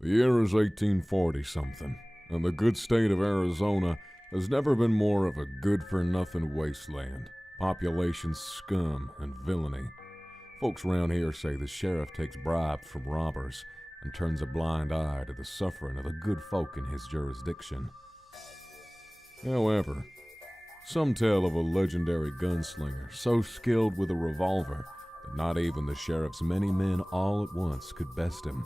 The year is 1840-something, and the good state of Arizona has never been more of a good-for-nothing wasteland, population scum and villainy. Folks around here say the sheriff takes bribes from robbers and turns a blind eye to the suffering of the good folk in his jurisdiction. However, some tell of a legendary gunslinger so skilled with a revolver that not even the sheriff's many men all at once could best him.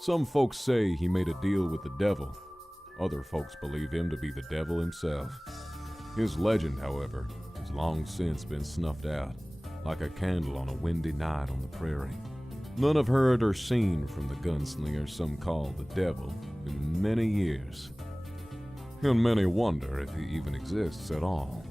Some folks say he made a deal with the devil. Other folks believe him to be the devil himself. His legend, however, has long since been snuffed out, like a candle on a windy night on the prairie. None have heard or seen from the gunslinger some call the devil in many years. And many wonder if he even exists at all.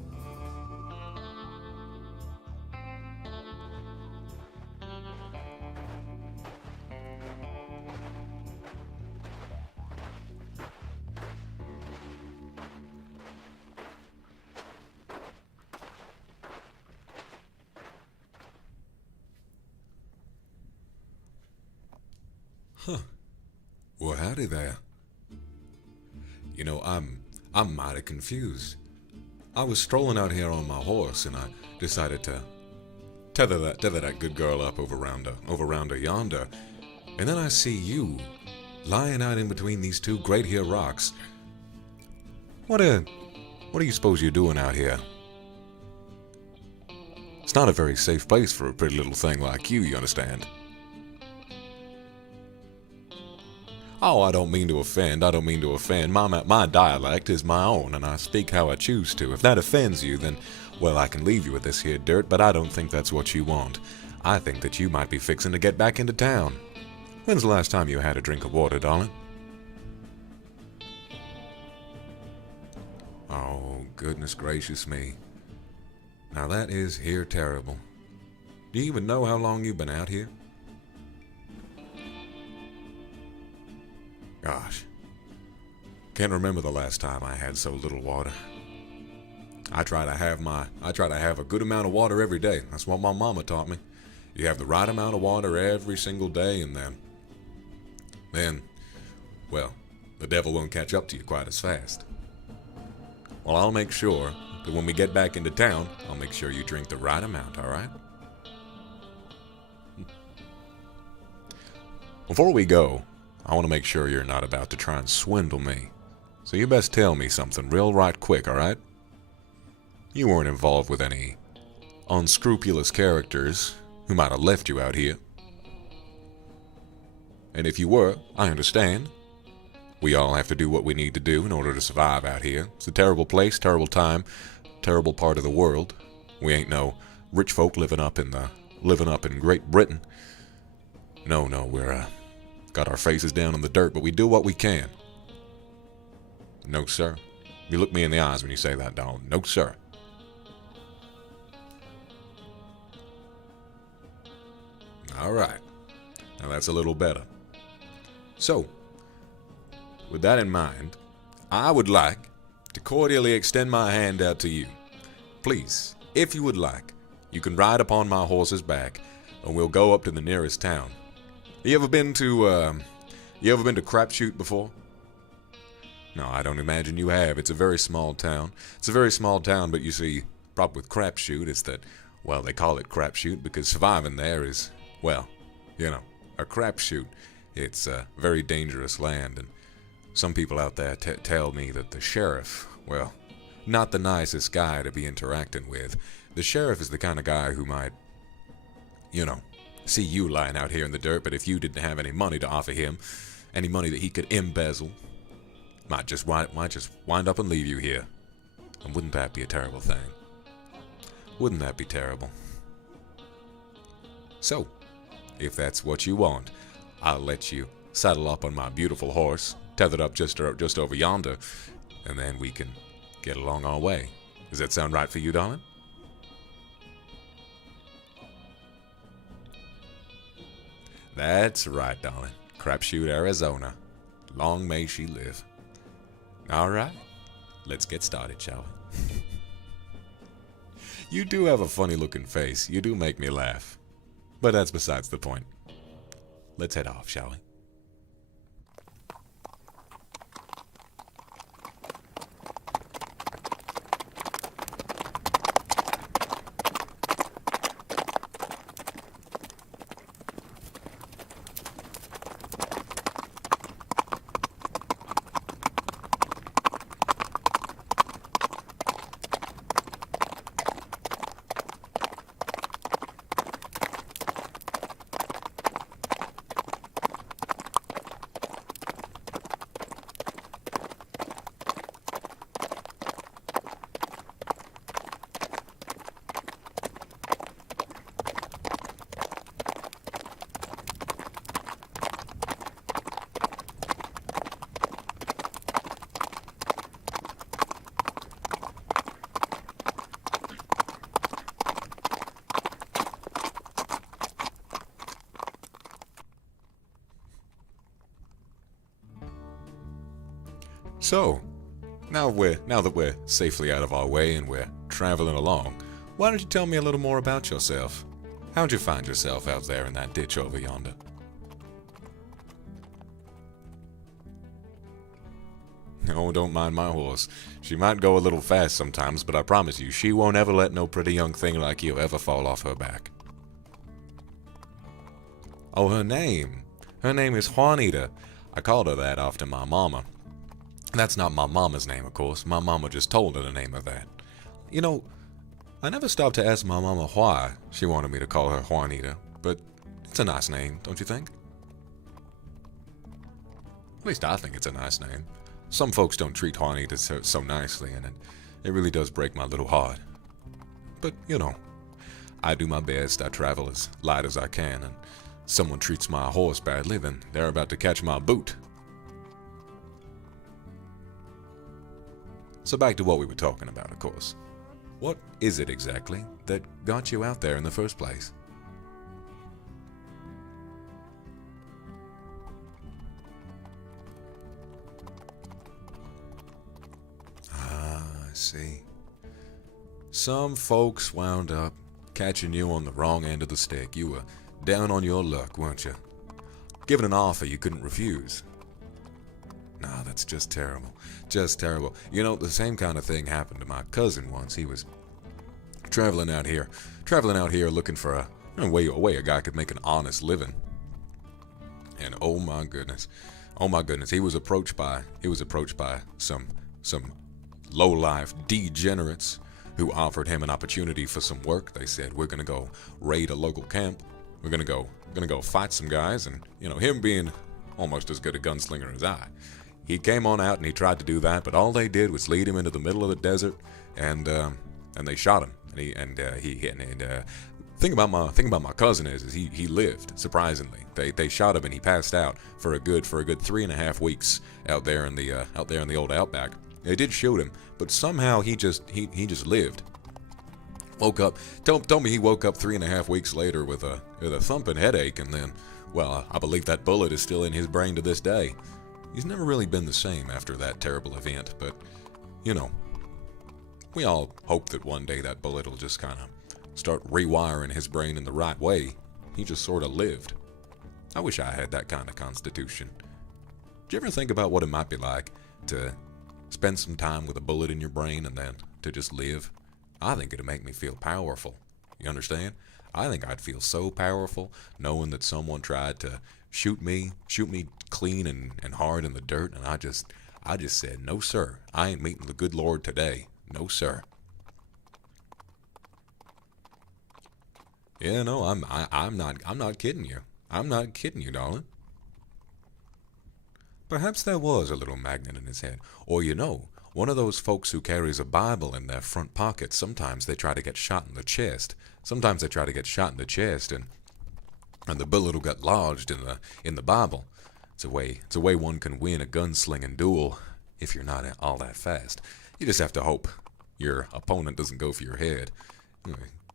Huh. Well, howdy there. You know, I'm mighty confused. I was strolling out here on my horse, and I decided to tether that good girl up over round yonder, and then I see you lying out in between these two great here rocks. What do you suppose you're doing out here? It's not a very safe place for a pretty little thing like you understand? Oh, I don't mean to offend. My dialect is my own, and I speak how I choose to. If that offends you, then, well, I can leave you with this here dirt, but I don't think that's what you want. I think that you might be fixing to get back into town. When's the last time you had a drink of water, darling? Oh, goodness gracious me. Now that is here terrible. Do you even know how long you've been out here? Gosh, can't remember the last time I had so little water. I try to have a good amount of water every day. That's what my mama taught me. You have the right amount of water every single day, and then, well, the devil won't catch up to you quite as fast. Well, I'll make sure that when we get back into town, I'll make sure you drink the right amount, all right? Before we go, I want to make sure you're not about to try and swindle me. So you best tell me something real right quick, alright? You weren't involved with any unscrupulous characters who might have left you out here. And if you were, I understand. We all have to do what we need to do in order to survive out here. It's a terrible place, terrible time, terrible part of the world. We ain't no rich folk living up in Great Britain. No, we're got our faces down in the dirt, but we do what we can. No, sir. You look me in the eyes when you say that, darling. No, sir. All right. Now that's a little better. So, with that in mind, I would like to cordially extend my hand out to you. Please, if you would like, you can ride upon my horse's back, and we'll go up to the nearest town. You ever been to Crapshoot before? No, I don't imagine you have. It's a very small town. But you see, problem with Crapshoot is that, well, they call it Crapshoot because surviving there is, well, a crapshoot. It's a very dangerous land, and some people out there tell me that the sheriff, well, not the nicest guy to be interacting with. The sheriff is the kind of guy who might, see you lying out here in the dirt, but if you didn't have any money to offer him, any money that he could embezzle, might just wind up and leave you here. And wouldn't that be a terrible thing? Wouldn't that be terrible? So, if that's what you want, I'll let you saddle up on my beautiful horse, tethered up just over yonder, and then we can get along our way. Does that sound right for you, darling? That's right, darling. Crapshoot, Arizona. Long may she live. All right, let's get started, shall we? You do have a funny-looking face. You do make me laugh. But that's besides the point. Let's head off, shall we? So, now that we're safely out of our way and we're traveling along, why don't you tell me a little more about yourself? How'd you find yourself out there in that ditch over yonder? Oh, don't mind my horse. She might go a little fast sometimes, but I promise you, she won't ever let no pretty young thing like you ever fall off her back. Oh, her name is Juanita. I called her that after my mama. That's not my mama's name, of course. My mama just told her the name of that. You know, I never stopped to ask my mama why she wanted me to call her Juanita, but it's a nice name, don't you think? At least I think it's a nice name. Some folks don't treat Juanita so nicely, and it really does break my little heart. But, you know, I do my best. I travel as light as I can, and someone treats my horse badly, then they're about to catch my boot. So back to what we were talking about, of course. What is it exactly that got you out there in the first place? I see. Some folks wound up catching you on the wrong end of the stick. You were down on your luck, weren't you? Given an offer you couldn't refuse. Nah, that's just terrible. Just terrible. You know, the same kind of thing happened to my cousin once. He was traveling out here looking for a way a guy could make an honest living. And oh my goodness, he was approached by some low-life degenerates who offered him an opportunity for some work. They said, we're gonna go raid a local camp. We're gonna go fight some guys, and you know, him being almost as good a gunslinger as I, he came on out and he tried to do that, but all they did was lead him into the middle of the desert, and they shot him. Thing about my cousin is he lived, surprisingly. They shot him and he passed out for a good 3.5 weeks out there in the old outback. They did shoot him, but somehow he just lived. Woke up. Told me he woke up 3.5 weeks later with a thumping headache, and then, well, I believe that bullet is still in his brain to this day. He's never really been the same after that terrible event, but, you know, we all hope that one day that bullet will just kind of start rewiring his brain in the right way. He just sort of lived. I wish I had that kind of constitution. Do you ever think about what it might be like to spend some time with a bullet in your brain and then to just live? I think it'd make me feel powerful. You understand? I think I'd feel so powerful knowing that someone tried to shoot me clean and hard in the dirt, and I just said, no sir, I ain't meeting the good Lord today. No sir. Yeah, no, I'm not kidding you. I'm not kidding you, darling. Perhaps there was a little magnet in his head. Or, you know, one of those folks who carries a Bible in their front pocket. Sometimes they try to get shot in the chest. And the bullet will get lodged in the Bible. It's a way one can win a gunslinging duel if you're not all that fast. You just have to hope your opponent doesn't go for your head.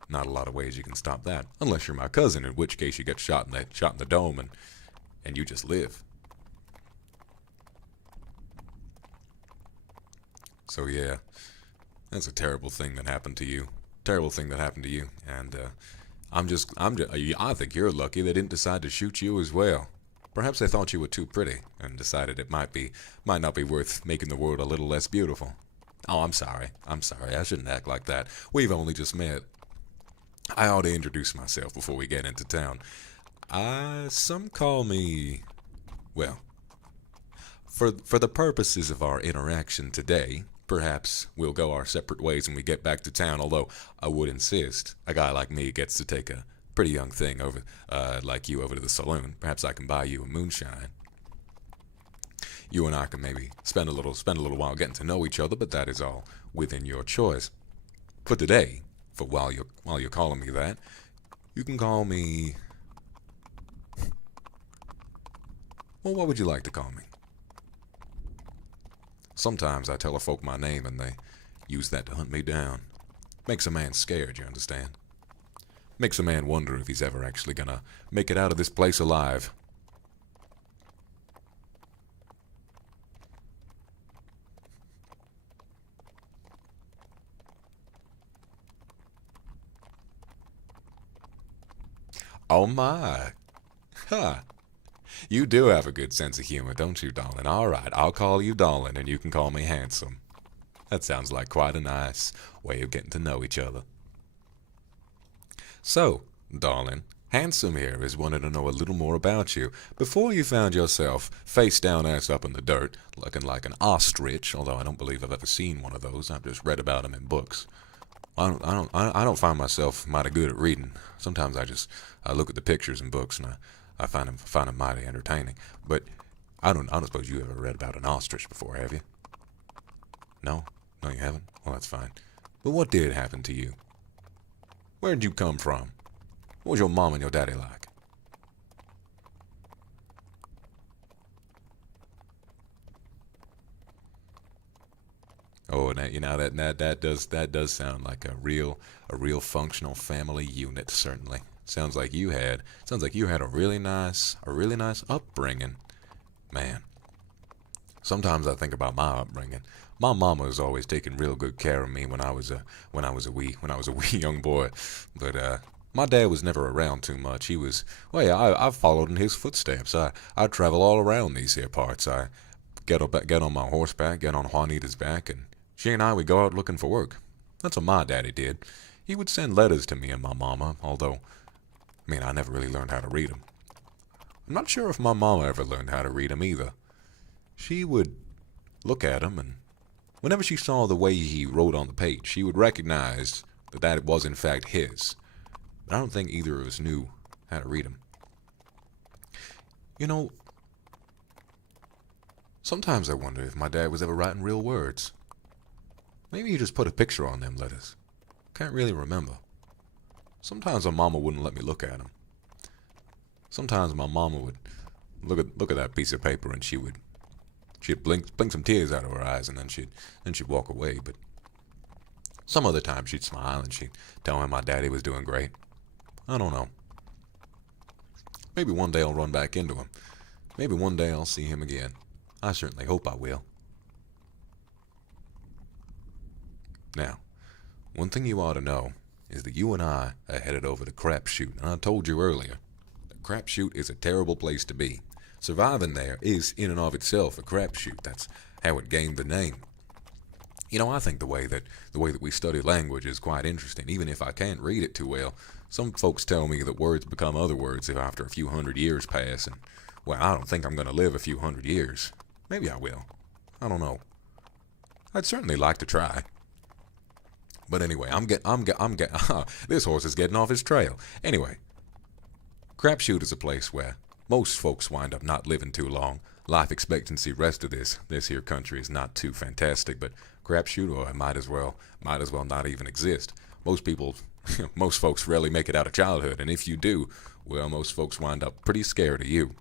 Not a lot of ways you can stop that, unless you're my cousin, in which case you get shot in the dome and you just live. So yeah, that's a terrible thing that happened to you. And I think you're lucky they didn't decide to shoot you as well. Perhaps they thought you were too pretty and decided it might not be worth making the world a little less beautiful. Oh, I'm sorry. I shouldn't act like that. We've only just met. I ought to introduce myself before we get into town. Some call me, well, for the purposes of our interaction today, perhaps we'll go our separate ways when we get back to town, although I would insist a guy like me gets to take a pretty young thing like you over to the saloon. Perhaps I can buy you a moonshine. You and I can maybe spend a little while getting to know each other, but that is all within your choice. For today, while you're calling me that, you can call me, well, what would you like to call me? Sometimes I tell a folk my name and they use that to hunt me down. Makes a man scared, you understand? Makes a man wonder if he's ever actually gonna make it out of this place alive. Oh my. Ha. You do have a good sense of humor, don't you, darling? All right, I'll call you darling, and you can call me handsome. That sounds like quite a nice way of getting to know each other. So, darling, Handsome here is wanting to know a little more about you. Before you found yourself face down, ass up in the dirt, looking like an ostrich, although I don't believe I've ever seen one of those. I've just read about them in books. I don't find myself mighty good at reading. Sometimes I look at the pictures in books and I find them mighty entertaining. But I don't suppose you ever read about an ostrich before, have you? No, you haven't. Well, that's fine. But what did happen to you? Where did you come from? What was your mom and your daddy like? Oh, and that does sound like a real functional family unit. Certainly, sounds like you had a really nice upbringing, man. Sometimes I think about my upbringing. My mama was always taking real good care of me when I was a wee young boy, but my dad was never around too much. He was, well, yeah, I followed in his footsteps. I travel all around these here parts. I get on my horseback, get on Juanita's back, and she and I would go out looking for work. That's what my daddy did. He would send letters to me and my mama, although, I never really learned how to read them. I'm not sure if my mama ever learned how to read them either. She would look at them, and whenever she saw the way he wrote on the page, she would recognize that it was in fact his. But I don't think either of us knew how to read them. You know, sometimes I wonder if my dad was ever writing real words. Maybe he just put a picture on them letters. Can't really remember. Sometimes my mama wouldn't let me look at them. Sometimes my mama would look at that piece of paper and she'd blink some tears out of her eyes, and then she'd walk away. But some other time she'd smile and she'd tell me my daddy was doing great. I don't know. Maybe one day I'll run back into him. Maybe one day I'll see him again. I certainly hope I will. Now, one thing you ought to know is that you and I are headed over to Crapshoot, and I told you earlier, that Crapshoot is a terrible place to be. Surviving there is, in and of itself, a crapshoot. That's how it gained the name. You know, I think the way that we study language is quite interesting, even if I can't read it too well. Some folks tell me that words become other words if after a few hundred years pass, and, well, I don't think I'm going to live a few hundred years. Maybe I will. I don't know. I'd certainly like to try. But anyway, this horse is getting off his trail. Anyway, Crapshoot is a place where most folks wind up not living too long. Life expectancy rest of this here country is not too fantastic, but Crapshoot, or it might as well not even exist. Most folks rarely make it out of childhood, and if you do, well, most folks wind up pretty scared of you.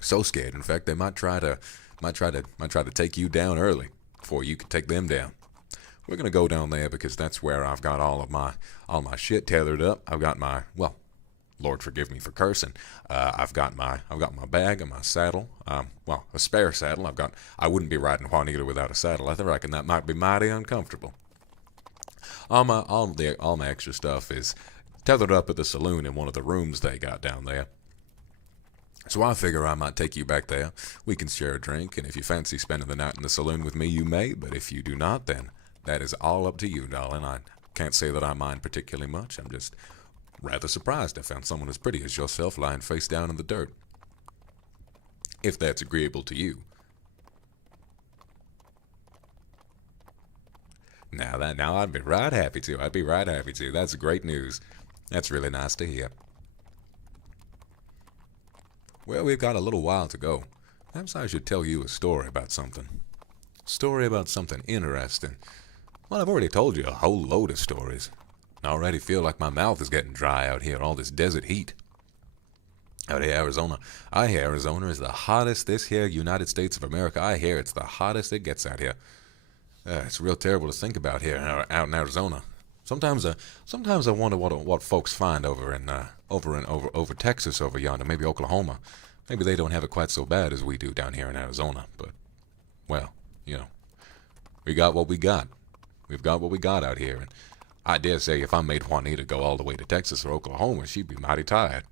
So scared, in fact, they might try to take you down early before you can take them down. We're gonna go down there because that's where I've got all my shit tethered up. I've got my, well, Lord forgive me for cursing. I've got my bag and my saddle. A spare saddle. I wouldn't be riding Juanita without a saddle. I reckon that might be mighty uncomfortable. All my extra stuff is tethered up at the saloon in one of the rooms they got down there. So I figure I might take you back there. We can share a drink, and if you fancy spending the night in the saloon with me, you may. But if you do not, then that is all up to you, darling. I can't say that I mind particularly much. I'm just rather surprised I found someone as pretty as yourself lying face down in the dirt. If that's agreeable to you. Now I'd be right happy to. That's great news. That's really nice to hear. Well, we've got a little while to go. Perhaps I should tell you a story about something. Story about something interesting. Well, I've already told you a whole load of stories. I already feel like my mouth is getting dry out here in all this desert heat. Out here, Arizona. I hear Arizona is the hottest this here United States of America. I hear it's the hottest it gets out here. It's real terrible to think about here out in Arizona. Sometimes I wonder what folks find over Texas over yonder, maybe Oklahoma. Maybe they don't have it quite so bad as we do down here in Arizona. But, well, we got what we got. We've got what we got out here, and I dare say if I made Juanita go all the way to Texas or Oklahoma, she'd be mighty tired.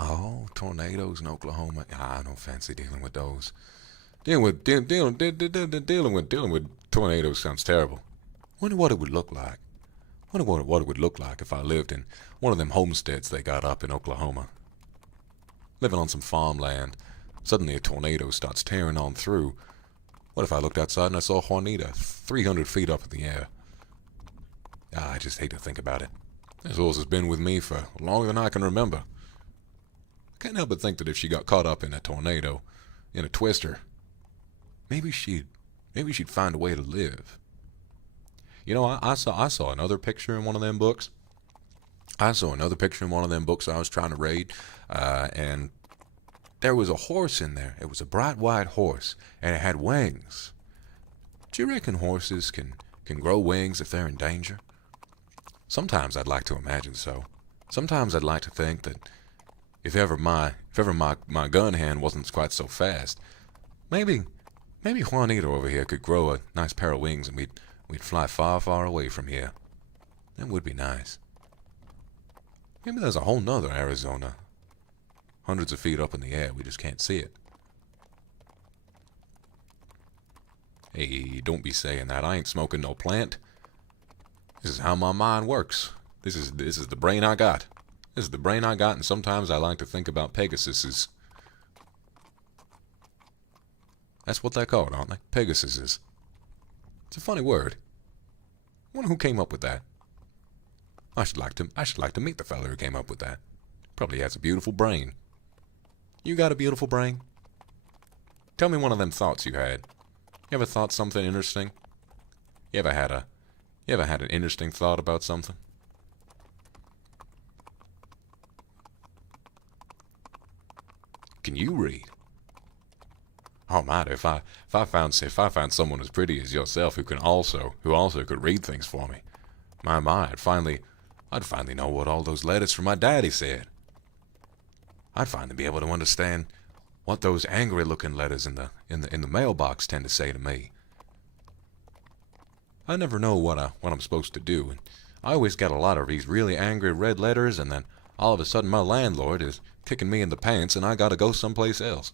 Oh, tornadoes in Oklahoma. I don't fancy dealing with those. Dealing with tornadoes sounds terrible. Wonder what it would look like. Wonder what it would look like if I lived in one of them homesteads they got up in Oklahoma. Living on some farmland. Suddenly a tornado starts tearing on through. What if I looked outside and I saw Juanita 300 feet up in the air? I just hate to think about it. This horse has been with me for longer than I can remember. I can't help but think that if she got caught up in a tornado, in a twister, maybe she'd find a way to live. You know, I saw another picture in one of them books. I was trying to read, and there was a horse in there. It was a bright white horse, and it had wings. Do you reckon horses can grow wings if they're in danger? Sometimes I'd like to imagine so. Sometimes I'd like to think that if ever my gun hand wasn't quite so fast, maybe Juanita over here could grow a nice pair of wings and we'd fly far, far away from here. That would be nice. Maybe there's a whole nother Arizona. Hundreds of feet up in the air, we just can't see it. Hey, don't be saying that. I ain't smoking no plant. This is how my mind works. This is the brain I got. This is the brain I got, and sometimes I like to think about Pegasuses. That's what they're called, aren't they? Pegasuses. It's a funny word. I wonder who came up with that. I should like to meet the fella who came up with that. Probably has a beautiful brain. You got a beautiful brain? Tell me one of them thoughts you had. You ever thought something interesting? You ever had an interesting thought about something? Can you read? Oh my! If I found someone as pretty as yourself who also could read things for me, my I'd finally know what all those letters from my daddy said. I'd finally be able to understand what those angry-looking letters in the mailbox tend to say to me. I never know what I'm supposed to do, and I always get a lot of these really angry red letters, and then all of a sudden my landlord is kicking me in the pants, and I gotta go someplace else.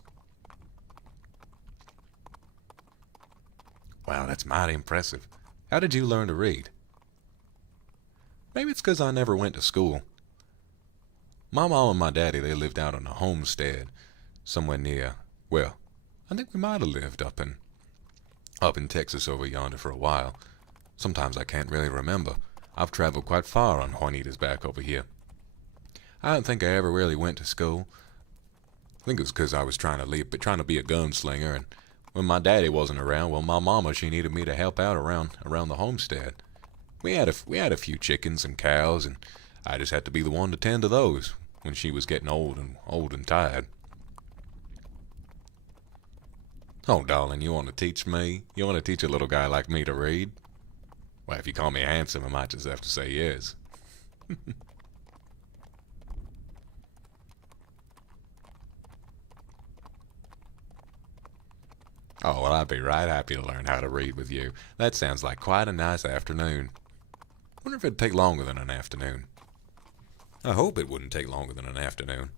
Wow, that's mighty impressive. How did you learn to read? Maybe it's 'cause I never went to school. My mom and my daddy, they lived out on a homestead somewhere near, well, I think we might have lived up in Texas over yonder for a while. Sometimes I can't really remember. I've traveled quite far on Juanita's back over here. I don't think I ever really went to school. I think it was 'cause I was trying to be a gunslinger, and when my daddy wasn't around, well, my mama, she needed me to help out around the homestead. We had a few chickens and cows, and I just had to be the one to tend to those when she was getting old and tired. Oh, darling, you want to teach me? You want to teach a little guy like me to read? Well, if you call me handsome, I might just have to say yes. Oh, well, I'd be right happy to learn how to read with you. That sounds like quite a nice afternoon. Wonder if it'd take longer than an afternoon. I hope it wouldn't take longer than an afternoon.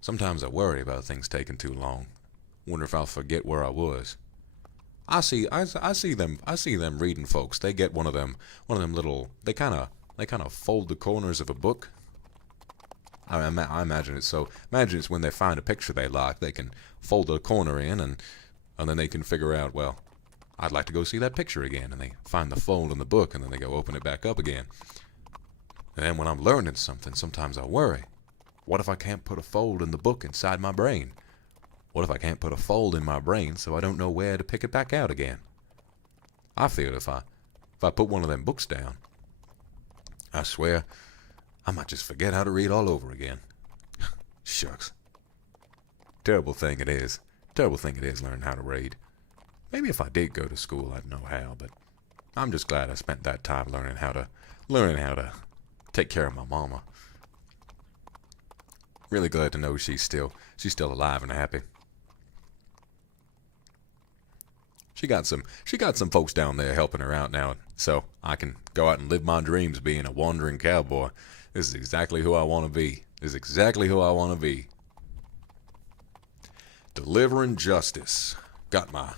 Sometimes I worry about things taking too long. Wonder if I'll forget where I was. I see them reading folks. They get one of them little. They kind of fold the corners of a book. I imagine it's so. Imagine it's when they find a picture they like, they can fold the corner in, and then they can figure out, well, I'd like to go see that picture again, and they find the fold in the book, and then they go open it back up again. And then when I'm learning something, sometimes I worry. What if I can't put a fold in the book inside my brain? What if I can't put a fold in my brain so I don't know where to pick it back out again? I feel if I put one of them books down, I swear, I might just forget how to read all over again. Shucks. Terrible thing it is. Terrible thing it is learning how to read. Maybe if I did go to school, I'd know how, but I'm just glad I spent that time learning how to take care of my mama. Really glad to know she's still alive and happy. She got some folks down there helping her out now, so I can go out and live my dreams being a wandering cowboy. This is exactly who I want to be. This is exactly who I want to be. Delivering justice. Got my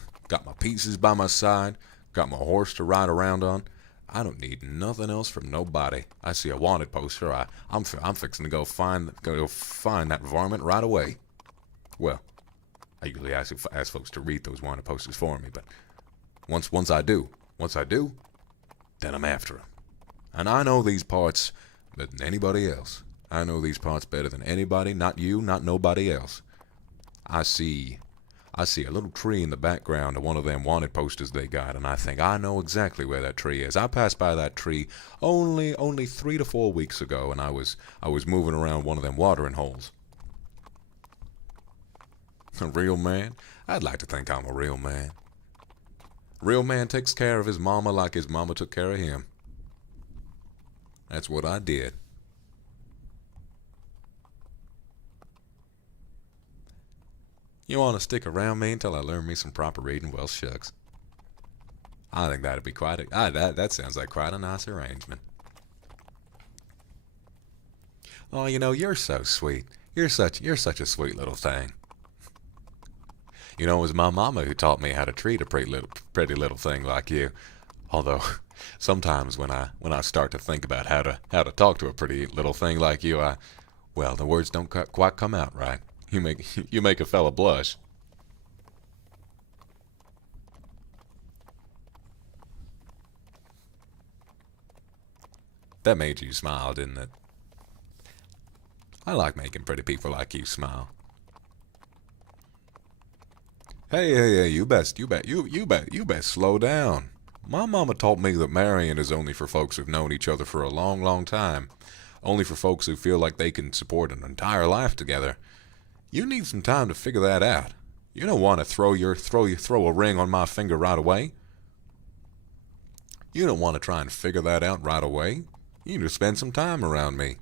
pieces by my side. Got my horse to ride around on. I don't need nothing else from nobody. I see a wanted poster. I'm fixing to go find that varmint right away. Well, I usually ask folks to read those wanted posters for me, but once I do, then I'm after 'em. And I know these parts better than anybody else. I know these parts better than anybody, not you, not nobody else. I see a little tree in the background of one of them wanted posters they got, and I think I know exactly where that tree is. I passed by that tree only 3 to 4 weeks ago, and I was moving around one of them watering holes. A real man? I'd like to think I'm a real man. A real man takes care of his mama like his mama took care of him. That's what I did. You want to stick around me until I learn me some proper reading? Well, shucks. I think that'd be that sounds like quite a nice arrangement. Oh, you're so sweet. You're such a sweet little thing. It was my mama who taught me how to treat a pretty little thing like you. Although, sometimes when I start to think about how to talk to a pretty little thing like you, the words don't quite come out right. You make a fella blush. That made you smile, didn't it? I like making pretty people like you smile. Hey, you best slow down. My mama taught me that marrying is only for folks who've known each other for a long, long time. Only for folks who feel like they can support an entire life together. You need some time to figure that out. You don't want to throw a ring on my finger right away. You don't want to try and figure that out right away. You need to spend some time around me.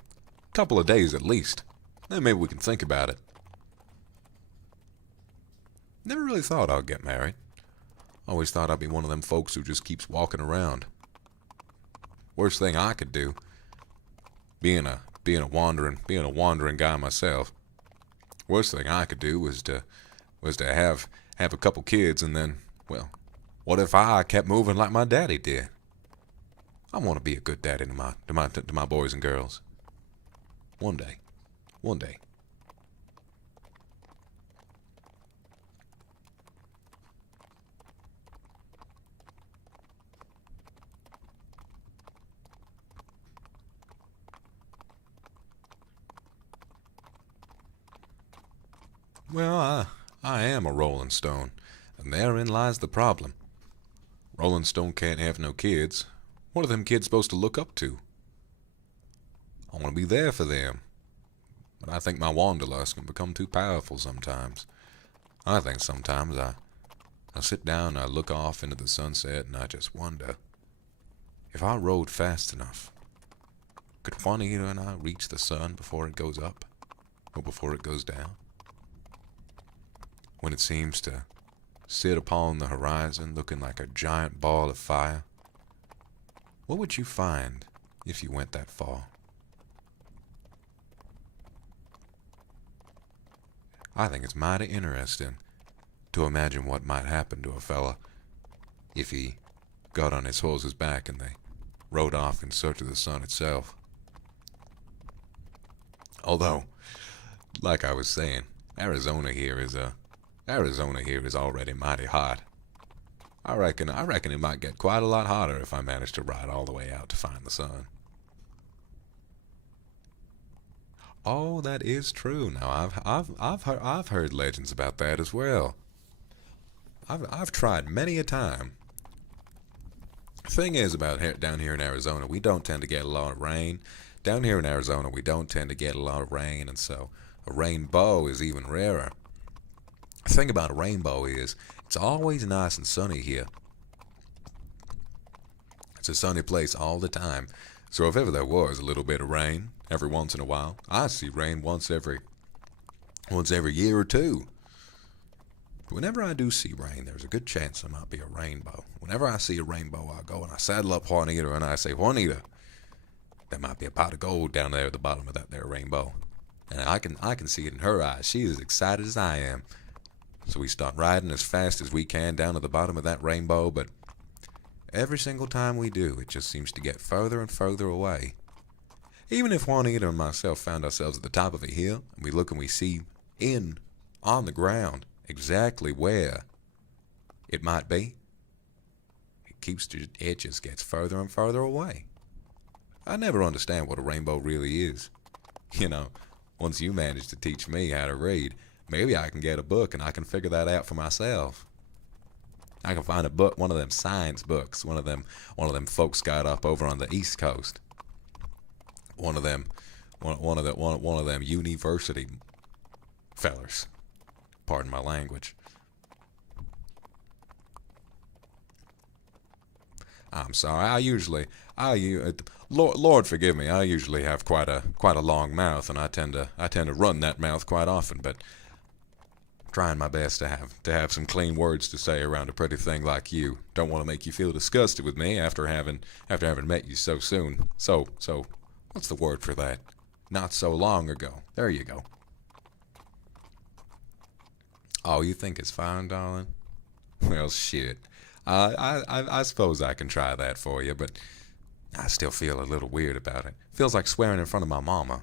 A couple of days at least. Then maybe we can think about it. Never really thought I'd get married. Always thought I'd be one of them folks who just keeps walking around. Worst thing I could do, being a wandering guy myself. Worst thing I could do was to have a couple kids and then, well, what if I kept moving like my daddy did? I want to be a good daddy to my boys and girls. One day. Well, I am a Rolling Stone, and therein lies the problem. Rolling Stone can't have no kids. What are them kids supposed to look up to? I want to be there for them. But I think my wanderlust can become too powerful sometimes. I think sometimes I sit down and I look off into the sunset and I just wonder, if I rode fast enough, could Juanita and I reach the sun before it goes up or before it goes down? When it seems to sit upon the horizon looking like a giant ball of fire, what would you find if you went that far? I think it's mighty interesting to imagine what might happen to a fella if he got on his horse's back and they rode off in search of the sun itself. Although, like I was saying, Arizona here is already mighty hot. I reckon it might get quite a lot hotter if I manage to ride all the way out to find the sun. Oh, that is true. Now I've heard legends about that as well. I've tried many a time. The thing is about down here in Arizona, we don't tend to get a lot of rain. Down here in Arizona, we don't tend to get a lot of rain, and so a rainbow is even rarer. The thing about a rainbow is, it's always nice and sunny here. It's a sunny place all the time. So if ever there was a little bit of rain, every once in a while, I see rain once every year or two. But whenever I do see rain, there's a good chance there might be a rainbow. Whenever I see a rainbow, I go and I saddle up Juanita and I say, Juanita, there might be a pot of gold down there at the bottom of that there rainbow. And I can see it in her eyes. She is as excited as I am. So we start riding as fast as we can down to the bottom of that rainbow, but every single time we do, it just seems to get further and further away. Even if Juanita and myself found ourselves at the top of a hill, and we look and we see on the ground, exactly where it might be, it just gets further and further away. I never understand what a rainbow really is. You know, once you manage to teach me how to read, maybe I can get a book and I can figure that out for myself. I can find a book, one of them science books, one of them folks got up over on the East Coast. One of them university fellers. Pardon my language. I'm sorry. Lord forgive me. I usually have quite a long mouth, and I tend to run that mouth quite often. But I'm trying my best to have some clean words to say around a pretty thing like you. Don't want to make you feel disgusted with me after having met you so soon. So what's the word for that? Not so long ago. There you go. Oh, you think it's fine, darling? Well, shit. I suppose I can try that for you, but I still feel a little weird about it. Feels like swearing in front of my mama.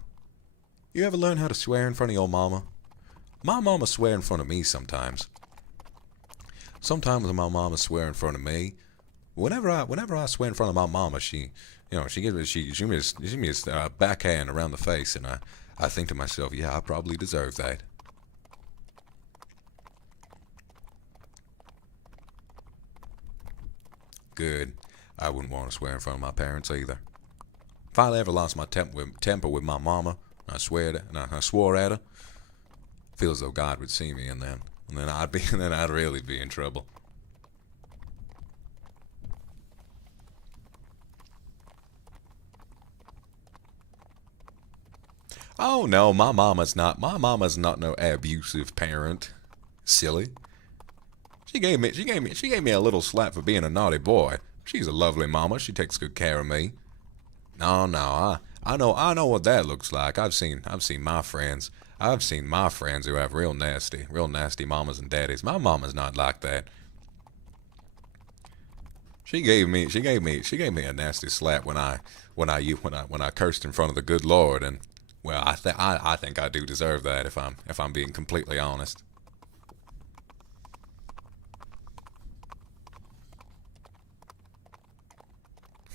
You ever learn how to swear in front of your mama? My mama swear in front of me sometimes. Sometimes my mama swear in front of me. Whenever I swear in front of my mama, she gives me a backhand around the face, and I think to myself, yeah, I probably deserve that. Good. I wouldn't want to swear in front of my parents either. If I ever lost my temper with my mama, I swore at her, feels as though God would see me, and then I'd really be in trouble. Oh no, my mama's not no abusive parent. Silly. She gave me a little slap for being a naughty boy. She's a lovely mama. She takes good care of me. No, I know what that looks like. I've seen my friends. I've seen my friends who have real nasty mamas and daddies. My mama's not like that. She gave me a nasty slap when I cursed in front of the good Lord, and well, I think I do deserve that if I'm being completely honest.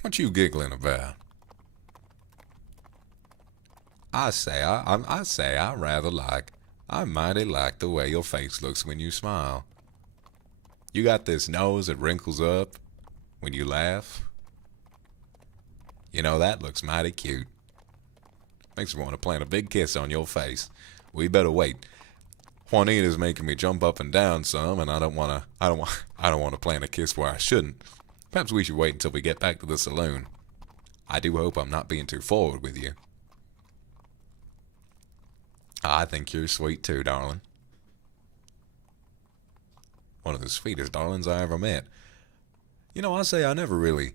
What you giggling about? I mighty like the way your face looks when you smile. You got this nose that wrinkles up when you laugh. You know, that looks mighty cute. Makes me want to plant a big kiss on your face. We better wait. Juanita's making me jump up and down some, and I don't want to plant a kiss where I shouldn't. Perhaps we should wait until we get back to the saloon. I do hope I'm not being too forward with you. I think you're sweet too, darling. One of the sweetest darlings I ever met. You know, I never really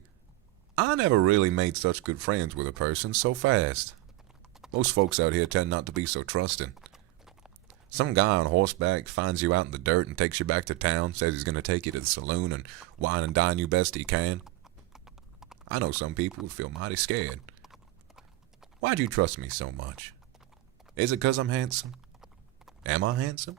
made such good friends with a person so fast. Most folks out here tend not to be so trusting. Some guy on horseback finds you out in the dirt and takes you back to town, says he's going to take you to the saloon and wine and dine you best he can. I know some people would feel mighty scared. Why'd you trust me so much? Is it 'cause I'm handsome? Am I handsome?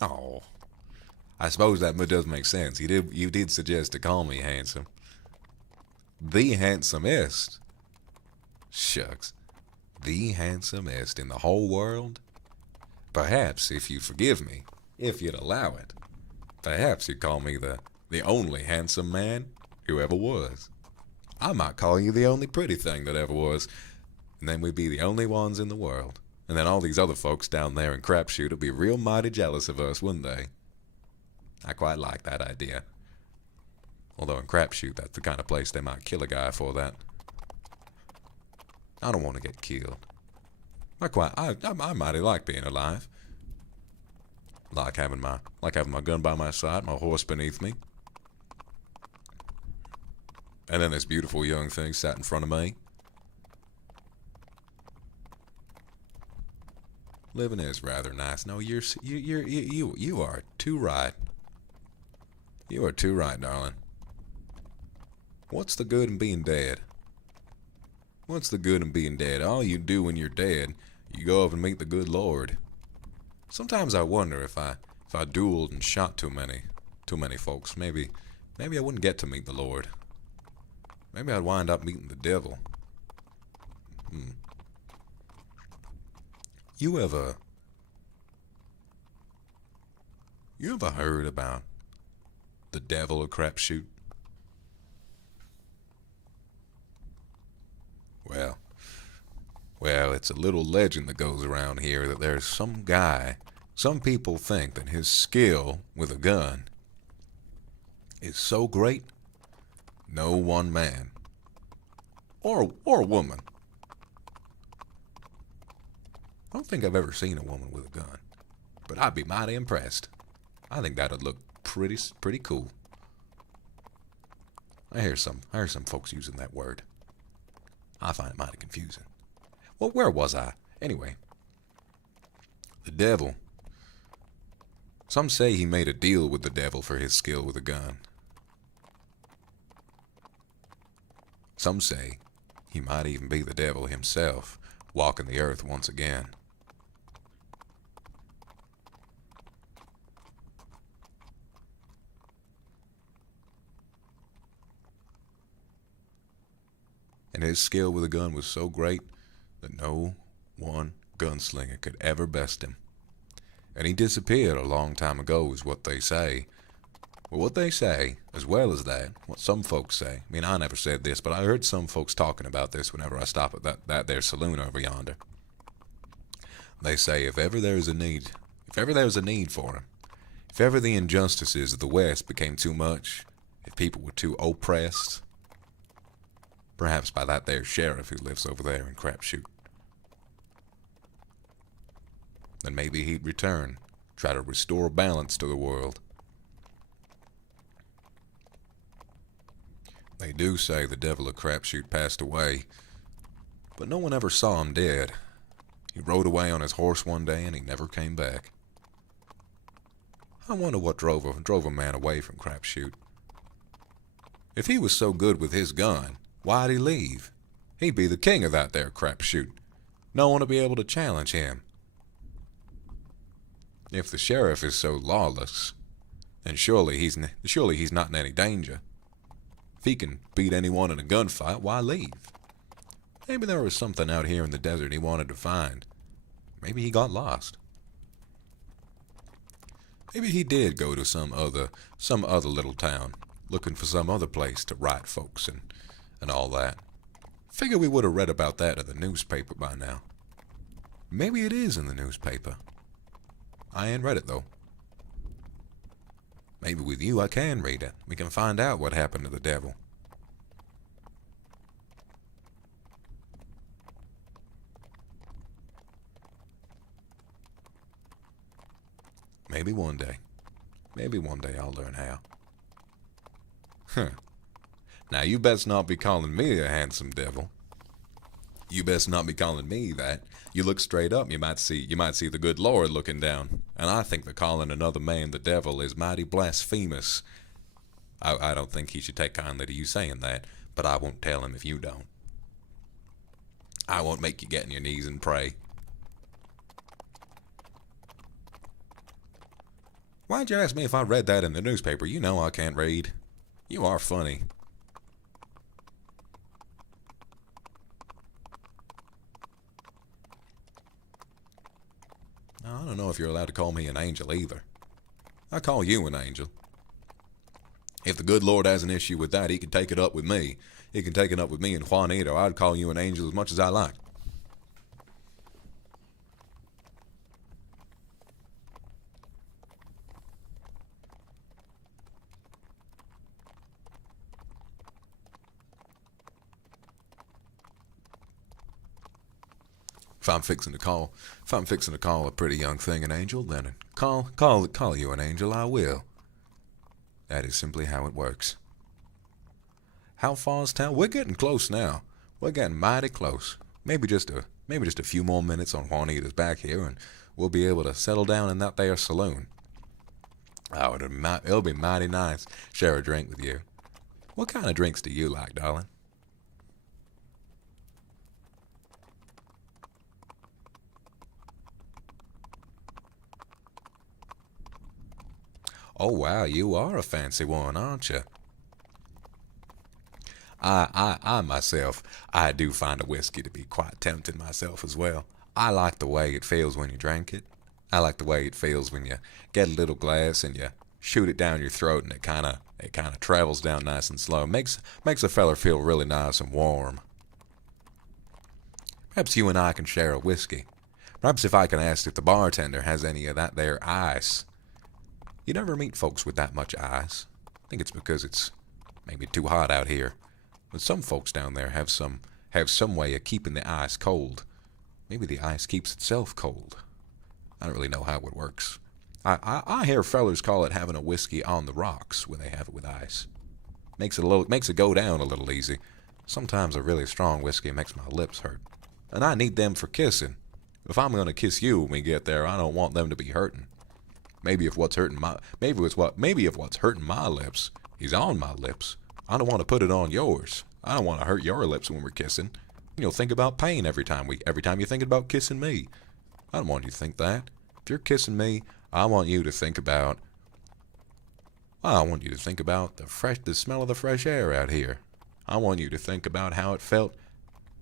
Oh, I suppose that does make sense. You did suggest to call me handsome. The handsomest. Shucks. The handsomest in the whole world? Perhaps, if you forgive me, if you'd allow it, perhaps you'd call me the only handsome man who ever was. I might call you the only pretty thing that ever was, and then we'd be the only ones in the world. And then all these other folks down there in Crapshoot would be real mighty jealous of us, wouldn't they? I quite like that idea. Although in Crapshoot, that's the kind of place they might kill a guy for that. I don't want to get killed. I mighty like being alive. Like having my gun by my side, my horse beneath me. And then this beautiful young thing sat in front of me. Living is rather nice. No, you are too right. You are too right, darling. What's the good in being dead? What's the good in being dead? All you do when you're dead, you go up and meet the good Lord. Sometimes I wonder if I dueled and shot too many folks, maybe I wouldn't get to meet the Lord. Maybe I'd wind up meeting the devil. You ever heard about the devil of crapshoot? Well, it's a little legend that goes around here that there's some guy, some people think that his skill with a gun is so great, no one man, or woman. I don't think I've ever seen a woman with a gun, but I'd be mighty impressed. I think that'd look pretty cool. I hear some folks using that word. I find it mighty confusing. Well, where was I? Anyway, the devil. Some say he made a deal with the devil for his skill with a gun. Some say he might even be the devil himself, walking the earth once again. And his skill with a gun was so great that no one gunslinger could ever best him. And he disappeared a long time ago is what they say. Well, what they say, as well as that, what some folks say, I mean, I never said this, but I heard some folks talking about this whenever I stop at that there saloon over yonder. They say if ever there's a need for him, if ever the injustices of the West became too much, if people were too oppressed, perhaps by that there sheriff who lives over there in Crapshoot, then maybe he'd return, try to restore balance to the world. They do say the devil of Crapshoot passed away, but no one ever saw him dead. He rode away on his horse one day and he never came back. I wonder what drove a man away from Crapshoot. If he was so good with his gun, why'd he leave? He'd be the king of that there Crapshoot. No one would be able to challenge him. If the sheriff is so lawless, then surely he's not in any danger. If he can beat anyone in a gunfight, why leave? Maybe there was something out here in the desert he wanted to find. Maybe he got lost. Maybe he did go to some other little town, looking for some other place to write folks and all that. Figure we would have read about that in the newspaper by now. Maybe it is in the newspaper. I ain't read it though. Maybe with you I can read it. We can find out what happened to the devil. Maybe one day I'll learn how. Huh. Now you best not be calling me a handsome devil. You best not be calling me that. You look straight up, you might see the good Lord looking down. And I think that calling another man the devil is mighty blasphemous. I don't think he should take kindly to you saying that, but I won't tell him if you don't. I won't make you get on your knees and pray. Why'd you ask me if I read that in the newspaper? You know I can't read. You are funny. I don't know if you're allowed to call me an angel either. I call you an angel. If the good Lord has an issue with that, he can take it up with me. He can take it up with me and Juanito. I'd call you an angel as much as I like. If I'm fixing to call a pretty young thing an angel, then call you an angel I will. That is simply how it works. How far's town? We're getting close now. We're getting mighty close. Maybe just a few more minutes on Juanita's back here, and we'll be able to settle down in that there saloon. Oh, it'll be mighty nice. Share a drink with you. What kind of drinks do you like, darling? Oh, wow, you are a fancy one, aren't you? I myself, I do find a whiskey to be quite tempting myself as well. I like the way it feels when you drink it. I like the way it feels when you get a little glass and you shoot it down your throat and it kind of travels down nice and slow. Makes a feller feel really nice and warm. Perhaps you and I can share a whiskey. Perhaps if I can ask if the bartender has any of that there ice. You never meet folks with that much ice. I think it's because it's maybe too hot out here. But some folks down there have some way of keeping the ice cold. Maybe the ice keeps itself cold. I don't really know how it works. I hear fellers call it having a whiskey on the rocks when they have it with ice. Makes it go down a little easy. Sometimes a really strong whiskey makes my lips hurt. And I need them for kissing. If I'm gonna kiss you when we get there, I don't want them to be hurting. Maybe if what's hurting my lips is on my lips, I don't want to put it on yours. I don't want to hurt your lips when we're kissing. You'll think about pain every time you're thinking about kissing me. I don't want you to think that. If you're kissing me, I want you to think about the smell of the fresh air out here. I want you to think about how it felt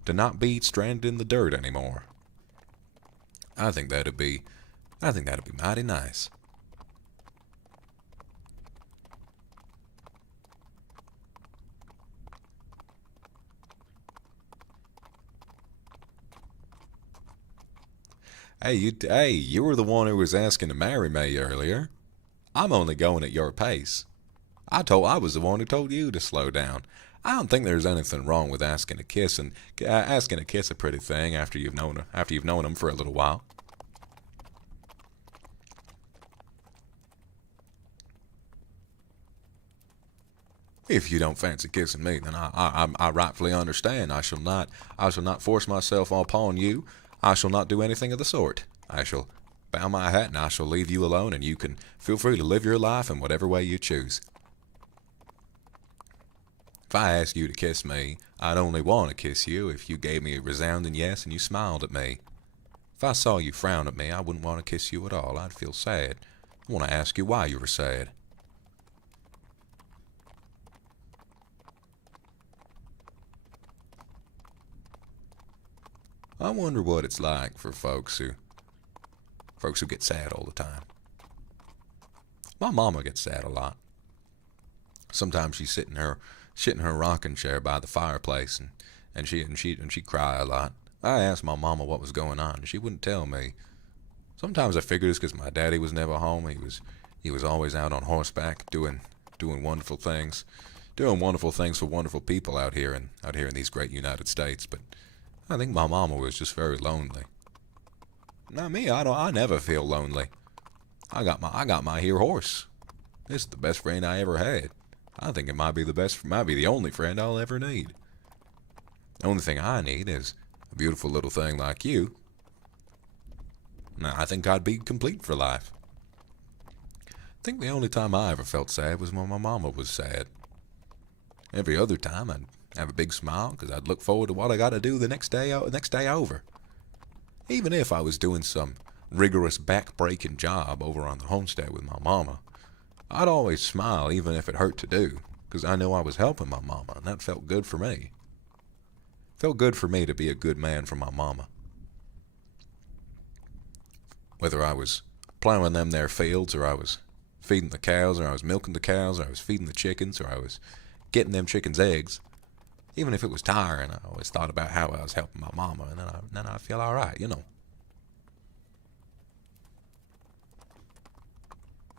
to not be stranded in the dirt anymore. I think that'd be mighty nice. Hey, you were the one who was asking to marry me earlier. I'm only going at your pace. I was the one who told you to slow down. I don't think there's anything wrong with asking to kiss a pretty thing after you've known them for a little while. If you don't fancy kissing me, then I rightfully understand. I shall not force myself upon you. I shall not do anything of the sort. I shall bow my hat and I shall leave you alone, and you can feel free to live your life in whatever way you choose. If I asked you to kiss me, I'd only want to kiss you if you gave me a resounding yes and you smiled at me. If I saw you frown at me, I wouldn't want to kiss you at all. I'd feel sad. I want to ask you why you were sad. I wonder what it's like for folks who get sad all the time. My mama gets sad a lot. Sometimes she's sitting in her rocking chair by the fireplace and she cry a lot. I asked my mama what was going on, and she wouldn't tell me. Sometimes I figured it's because my daddy was never home. He was always out on horseback doing wonderful things for wonderful people out here in these great United States. But I think my mama was just very lonely. Not me. I never feel lonely. I got my here horse. This is the best friend I ever had. I think it might be the only friend I'll ever need. The only thing I need is a beautiful little thing like you. Now, I think I'd be complete for life. I think the only time I ever felt sad was when my mama was sad. Every other time I'd have a big smile because I'd look forward to what I got to do the next day over. Even if I was doing some rigorous back-breaking job over on the homestead with my mama, I'd always smile even if it hurt to do, because I knew I was helping my mama, and that felt good for me. It felt good for me to be a good man for my mama. Whether I was plowing them their fields, or I was feeding the cows, or I was milking the cows, or I was feeding the chickens, or I was getting them chickens' eggs, even if it was tiring, I always thought about how I was helping my mama, and then I feel all right, you know.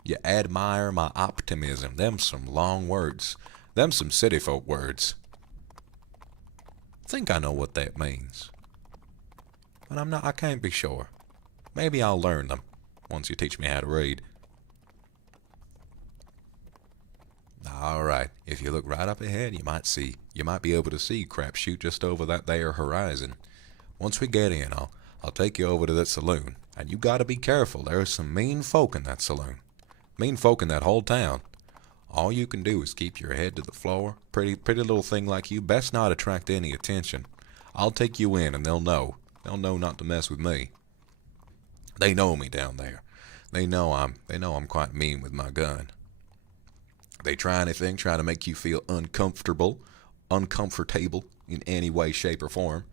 You admire my optimism. Them some long words. Them some city folk words. I think I know what that means. but I can't be sure. Maybe I'll learn them once you teach me how to read. All right, if you look right up ahead, you might be able to see crapshoot just over that there horizon. Once we get in, I'll take you over to that saloon, and you gotta be careful. There's some mean folk in that saloon. Mean folk in that whole town. All you can do is keep your head to the floor. Pretty little thing like you, best not attract any attention. I'll take you in, and they'll know not to mess with me. They know me down there. They know I'm quite mean with my gun. They try anything, try to make you feel uncomfortable in any way, shape, or form,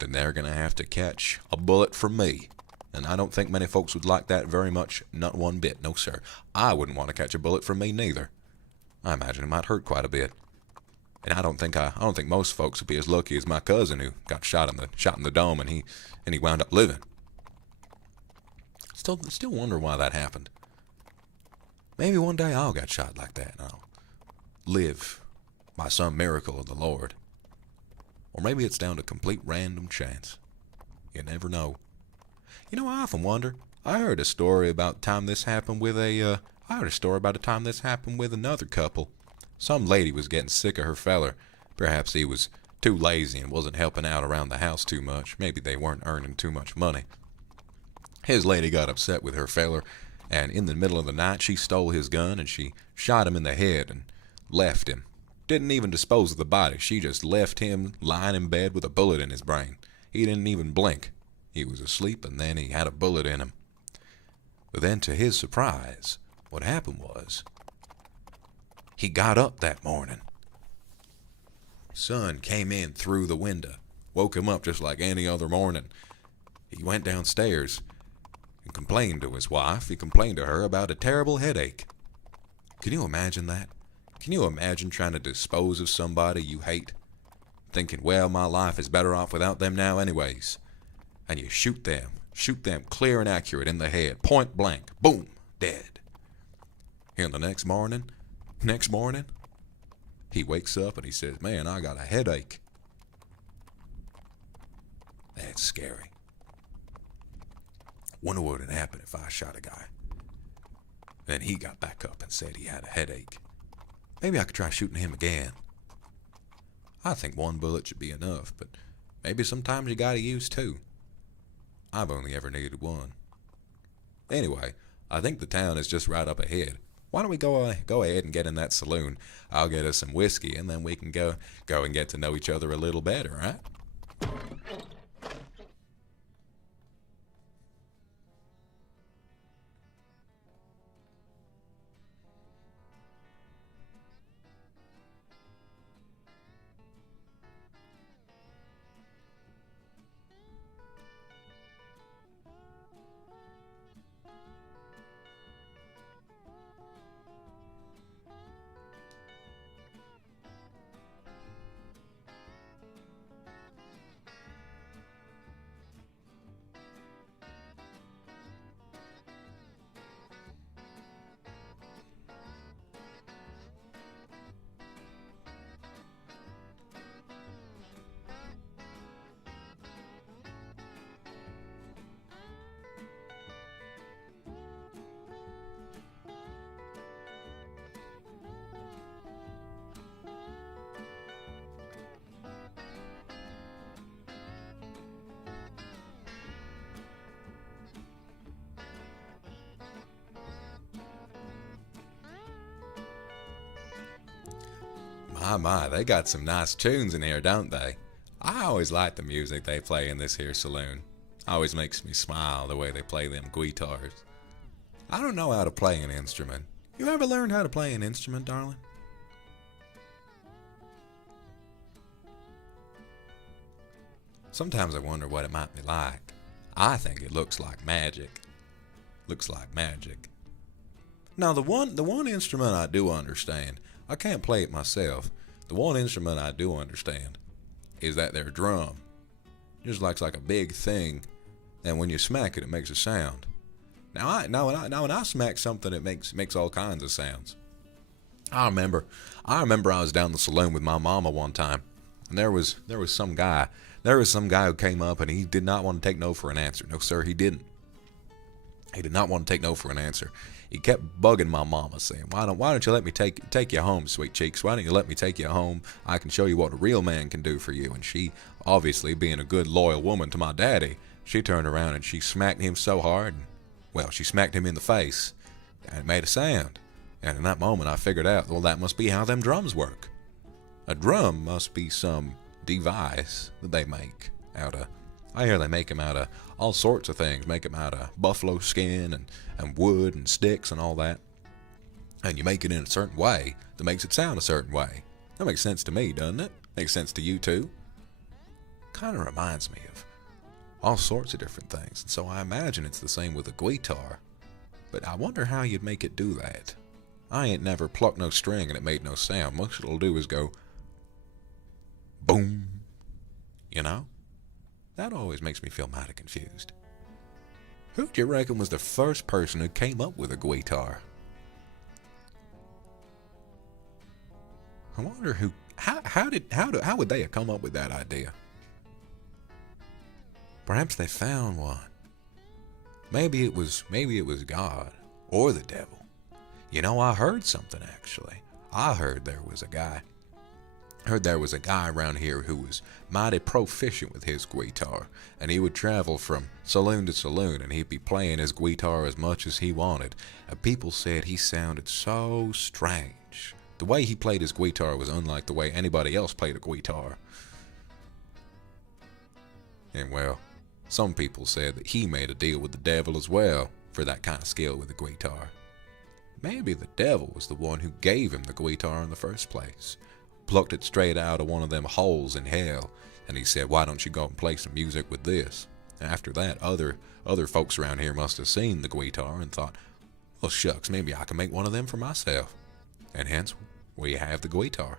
then they're gonna have to catch a bullet from me. And I don't think many folks would like that very much, not one bit. No, sir. I wouldn't want to catch a bullet from me neither. I imagine it might hurt quite a bit. And I don't think most folks would be as lucky as my cousin who got shot in the dome and he wound up living. Still wonder why that happened. Maybe one day I'll get shot like that and I'll live by some miracle of the Lord. Or maybe it's down to complete random chance. You never know. You know, I often wonder. I heard a story about a time this happened with another couple. Some lady was getting sick of her feller. Perhaps he was too lazy and wasn't helping out around the house too much. Maybe they weren't earning too much money. His lady got upset with her feller, and in the middle of the night she stole his gun and she shot him in the head and left him. Didn't even dispose of the body. She just left him lying in bed with a bullet in his brain. He didn't even blink. He was asleep, and then he had a bullet in him. But then, to his surprise, what happened was, he got up that morning. Sun came in through the window, woke him up just like any other morning. He went downstairs and complained to his wife. He complained to her about a terrible headache. Can you imagine that? Can you imagine trying to dispose of somebody you hate? Thinking, well, my life is better off without them now anyways. And you shoot them clear and accurate in the head, point blank, boom, dead. And the next morning, he wakes up and he says, man, I got a headache. That's scary. Wonder what would happen if I shot a guy. Then he got back up and said he had a headache. Maybe I could try shooting him again. I think one bullet should be enough, but maybe sometimes you gotta use two. I've only ever needed one. Anyway, I think the town is just right up ahead. Why don't we go ahead and get in that saloon? I'll get us some whiskey, and then we can go and get to know each other a little better, right? My, they got some nice tunes in here, don't they? I always like the music they play in this here saloon. Always makes me smile the way they play them guitars. I don't know how to play an instrument. You ever learned how to play an instrument, darling? Sometimes I wonder what it might be like. I think it looks like magic. Looks like magic. Now, the one instrument I do understand, I can't play it myself. The one instrument I do understand is that their drum. Just looks like a big thing, and when you smack it, it makes a sound. Now when I smack something, it makes all kinds of sounds. I remember I was down the saloon with my mama one time, and there was some guy There was some guy who came up and he did not want to take no for an answer. No, sir, he didn't. He did not want to take no for an answer. He kept bugging my mama, saying, why don't you let me take you home, sweet cheeks? Why don't you let me take you home? I can show you what a real man can do for you. And she, obviously being a good, loyal woman to my daddy, she turned around and she smacked him so hard. Well, she smacked him in the face, and it made a sound. And in that moment, I figured out, well, that must be how them drums work. A drum must be some device that they make out of. I hear they make them out of all sorts of things. Make them out of buffalo skin and wood and sticks and all that. And you make it in a certain way that makes it sound a certain way. That makes sense to me, doesn't it? Makes sense to you too? Kind of reminds me of all sorts of different things. And so I imagine it's the same with a guitar. But I wonder how you'd make it do that. I ain't never plucked no string and it made no sound. Most it'll do is go boom. You know? That always makes me feel mighty confused. Who do you reckon was the first person who came up with a guitar? I wonder who. How would they have come up with that idea? Perhaps they found one. Maybe it was God or the devil. You know, I heard something actually. I heard there was a guy. Around here who was mighty proficient with his guitar, and he would travel from saloon to saloon, and he'd be playing his guitar as much as he wanted. And people said he sounded so strange. The way he played his guitar was unlike the way anybody else played a guitar. And well, some people said that he made a deal with the devil as well for that kind of skill with the guitar. Maybe the devil was the one who gave him the guitar in the first place. Plucked it straight out of one of them holes in hell, and he said, why don't you go and play some music with this? After that, other folks around here must have seen the guitar and thought, well, shucks, maybe I can make one of them for myself. And hence, we have the guitar.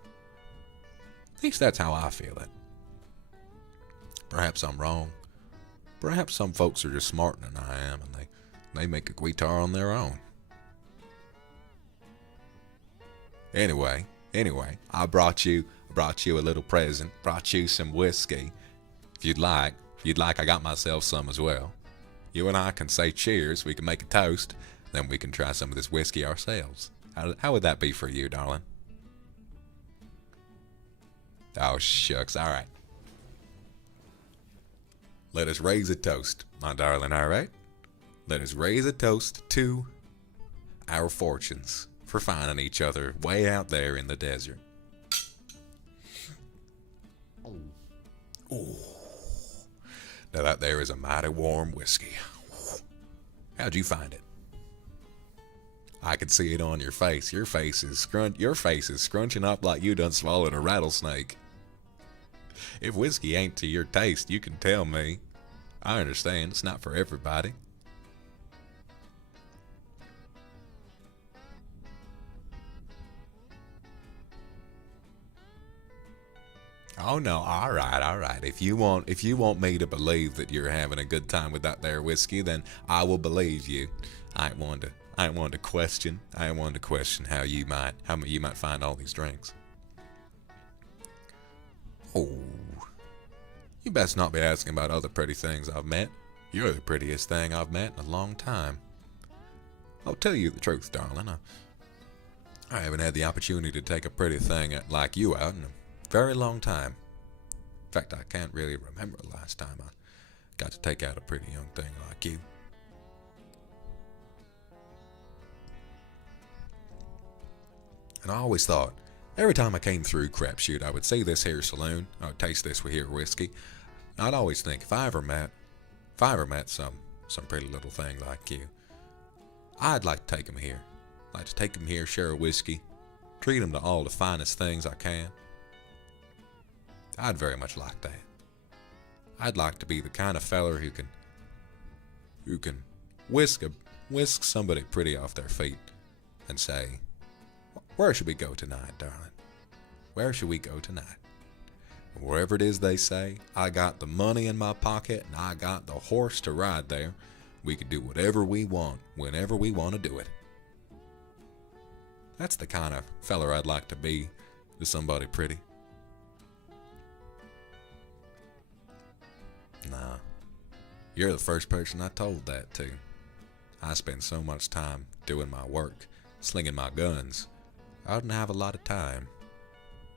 At least that's how I feel it. Perhaps I'm wrong. Perhaps some folks are just smarter than I am, and they make a guitar on their own. Anyway, I brought you a little present. Brought you some whiskey. If you'd like, I got myself some as well. You and I can say cheers. We can make a toast. Then we can try some of this whiskey ourselves. How would that be for you, darling? Oh, shucks. All right. Let us raise a toast, my darling, all right? Let us raise a toast to our fortunes for finding each other way out there in the desert. Ooh. Now that there is a mighty warm whiskey. How'd you find it? I can see it on your face. Your face is scrunching up like you done swallowed a rattlesnake. If whiskey ain't to your taste, you can tell me. I understand it's not for everybody. Oh no, all right. If you want me to believe that you're having a good time with that there whiskey, then I will believe you. I ain't one to question how you might find all these drinks. Oh, you best not be asking about other pretty things I've met. You're the prettiest thing I've met in a long time. I'll tell you the truth, darling. I haven't had the opportunity to take a pretty thing like you out in a very long time. In fact, I can't really remember the last time I got to take out a pretty young thing like you. And I always thought, every time I came through Crapshoot, I would see this here saloon, I would taste this here whiskey. I'd always think, if I ever met some pretty little thing like you, I'd like to take him here. I'd like to take him here, share a whiskey, treat him to all the finest things I can. I'd very much like that. I'd like to be the kind of feller who can whisk somebody pretty off their feet and say, where should we go tonight, darling? Where should we go tonight? Wherever it is they say, I got the money in my pocket and I got the horse to ride there. We can do whatever we want, whenever we want to do it. That's the kind of feller I'd like to be to somebody pretty. You're the first person I told that to. I spend so much time doing my work, slinging my guns. I didn't have a lot of time.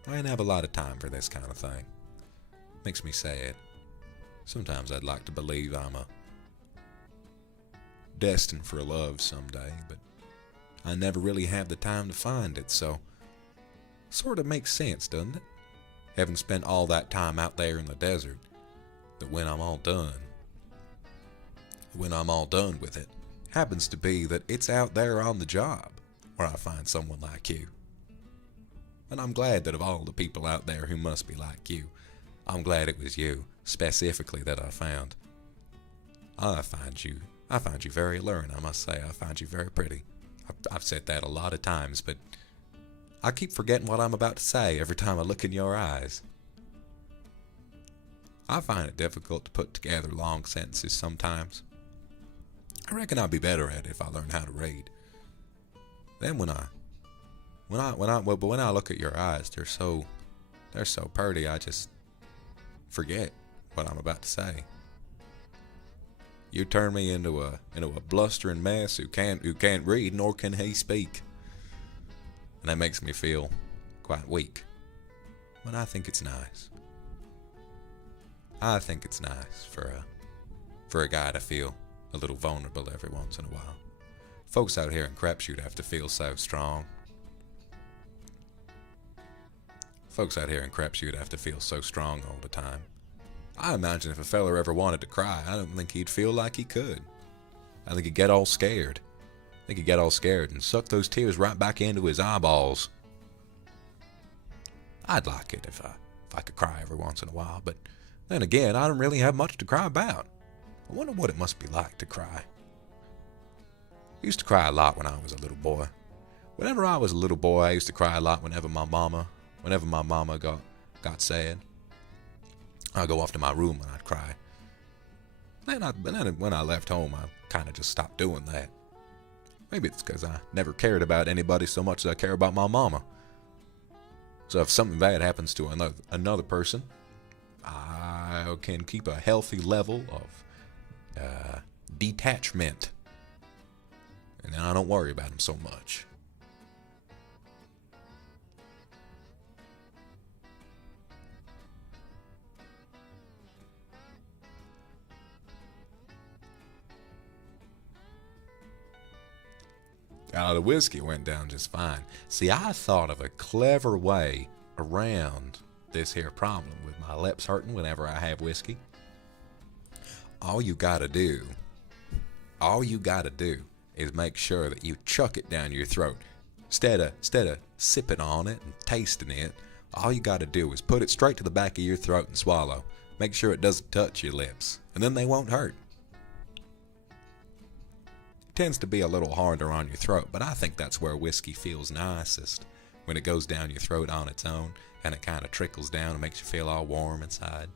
I didn't have a lot of time for this kind of thing. Makes me sad. Sometimes I'd like to believe I'm destined for love someday, but I never really have the time to find it, so sort of makes sense, doesn't it? Having spent all that time out there in the desert, that when I'm all done with it, happens to be that it's out there on the job where I find someone like you. And I'm glad that of all the people out there who must be like you, I'm glad it was you, specifically, that I found. I find you very alluring, I must say. I find you very pretty. I've said that a lot of times, but I keep forgetting what I'm about to say every time I look in your eyes. I find it difficult to put together long sentences sometimes. I reckon I'd be better at it if I learned how to read. Then when I look at your eyes, they're so pretty, I just forget what I'm about to say. You turn me into a blustering mess who can't read nor can he speak. And that makes me feel quite weak. But I think it's nice. I think it's nice for a guy to feel a little vulnerable every once in a while. Folks out here in Crapshoot have to feel so strong. Folks out here in Crapshoot have to feel so strong all the time. I imagine if a feller ever wanted to cry, I don't think he'd feel like he could. I think he'd get all scared. And suck those tears right back into his eyeballs. I'd like it if I could cry every once in a while, but then again, I don't really have much to cry about. I wonder what it must be like to cry. I used to cry a lot when I was a little boy. Whenever I was a little boy, I used to cry a lot whenever my mama got sad. I'd go off to my room and I'd cry. Then when I left home, I kind of just stopped doing that. Maybe it's because I never cared about anybody so much as I care about my mama. So if something bad happens to another person, I can keep a healthy level of detachment. And then I don't worry about them so much. The whiskey went down just fine. See, I thought of a clever way around this here problem with my lips hurting whenever I have whiskey. All you gotta do is make sure that you chuck it down your throat. Instead of sipping on it and tasting it, all you gotta do is put it straight to the back of your throat and swallow. Make sure it doesn't touch your lips, and then they won't hurt. Tends to be a little harder on your throat, but I think that's where whiskey feels nicest, when it goes down your throat on its own and it kind of trickles down and makes you feel all warm inside.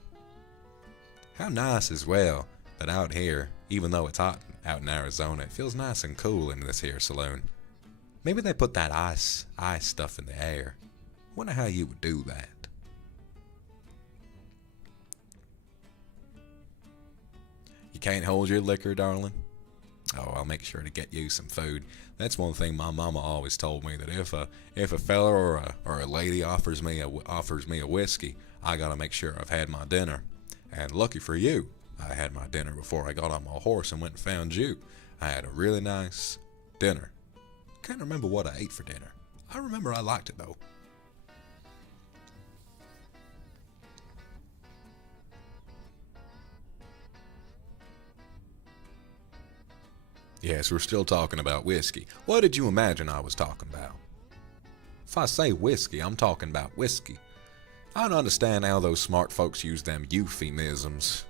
How nice as well that out here, even though it's hot out in Arizona, it feels nice and cool in this here saloon. Maybe they put that ice stuff in the air. Wonder how you would do that. You can't hold your liquor, darling? Oh, I'll make sure to get you some food. That's one thing my mama always told me, that if a fella or a lady offers me a whiskey, I gotta make sure I've had my dinner. And lucky for you, I had my dinner before I got on my horse and went and found you. I had a really nice dinner. Can't remember what I ate for dinner. I remember I liked it though. Yes, we're still talking about whiskey. What did you imagine I was talking about? If I say whiskey, I'm talking about whiskey. I don't understand how those smart folks use them euphemisms.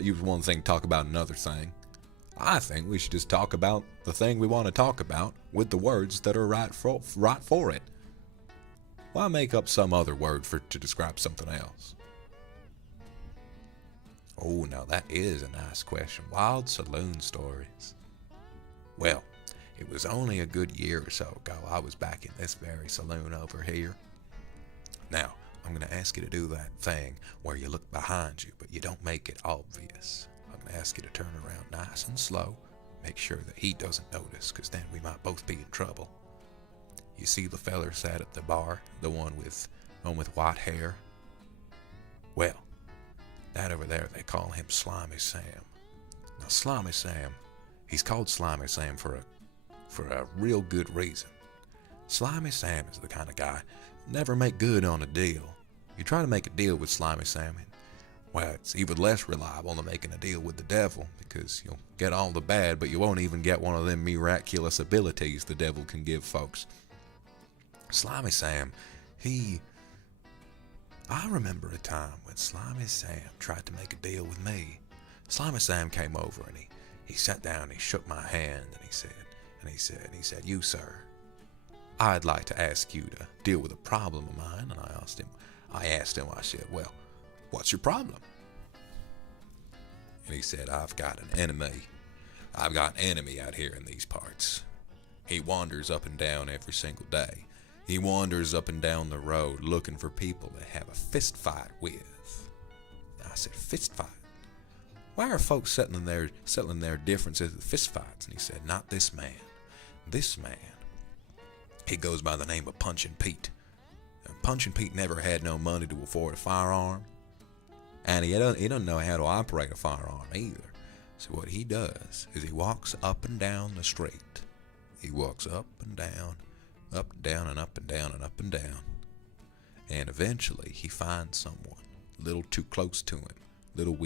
Use one thing, talk about another thing. I think we should just talk about the thing we want to talk about with the words that are right for it. Why make up some other word to describe something else? Oh, now that is a nice question. Wild saloon stories. Well, it was only a good year or so ago I was back in this very saloon over here. Now, I'm going to ask you to do that thing where you look behind you, but you don't make it obvious. I'm going ask you to turn around nice and slow. Make sure that he doesn't notice, because then we might both be in trouble. You see the feller sat at the bar, the one with white hair? Well, that over there, they call him Slimy Sam. Now, Slimy Sam, he's called Slimy Sam for a real good reason. Slimy Sam is the kind of guy never make good on a deal. You try to make a deal with Slimy Sam, well, it's even less reliable than making a deal with the devil, because you'll get all the bad, but you won't even get one of them miraculous abilities the devil can give folks. Slimy Sam, I remember a time when Slimy Sam tried to make a deal with me. Slimy Sam came over and he sat down and he shook my hand and he said, "You, sir, I'd like to ask you to deal with a problem of mine." And I asked him, I said, "Well, what's your problem?" And he said, "I've got an enemy. I've got an enemy out here in these parts. He wanders up and down every single day. He wanders up and down the road looking for people to have a fist fight with." I said, "Fist fight? Why are folks settling their differences with fist fights?" And he said, "Not this man. This man, he goes by the name of Punchin' Pete. And Punchin' Pete never had no money to afford a firearm. And he doesn't know how to operate a firearm either. So what he does is he walks up and down the street. He walks up and down and up and down and up and down. And eventually he finds someone a little too close to him, little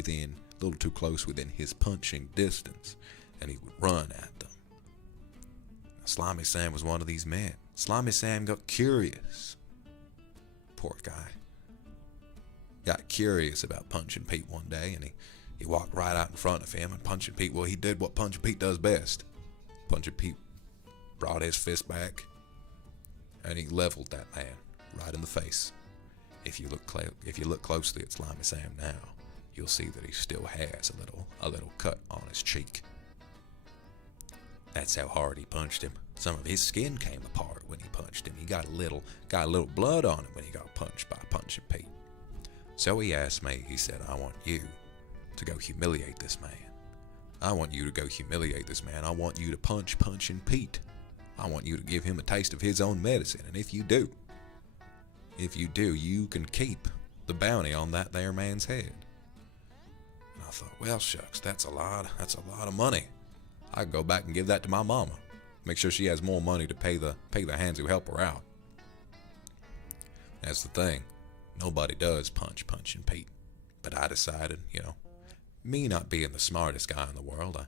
too close within his punching distance, and he would run at them. Slimy Sam was one of these men. Slimy Sam got curious. Poor guy. Got curious about Punchin' Pete one day, and he walked right out in front of him, and Punchin' Pete, well, he did what Punchin' Pete does best. Punchin' Pete brought his fist back, and he leveled that man right in the face. If you look closely at Slimy Sam now, you'll see that he still has a little cut on his cheek. That's how hard he punched him. Some of his skin came apart when he punched him. He got a little blood on him when he got punched by Punchin' Pete. So he asked me, he said, "I want you to go humiliate this man. I want you to go humiliate this man. I want you to punch Punchin' Pete. I want you to give him a taste of his own medicine. And if you do, you can keep the bounty on that there man's head." And I thought, well, shucks, that's a lot of money. I could go back and give that to my mama. Make sure she has more money to pay the hands who help her out. That's the thing. Nobody does punch Punchin' Pete. But I decided, me not being the smartest guy in the world, I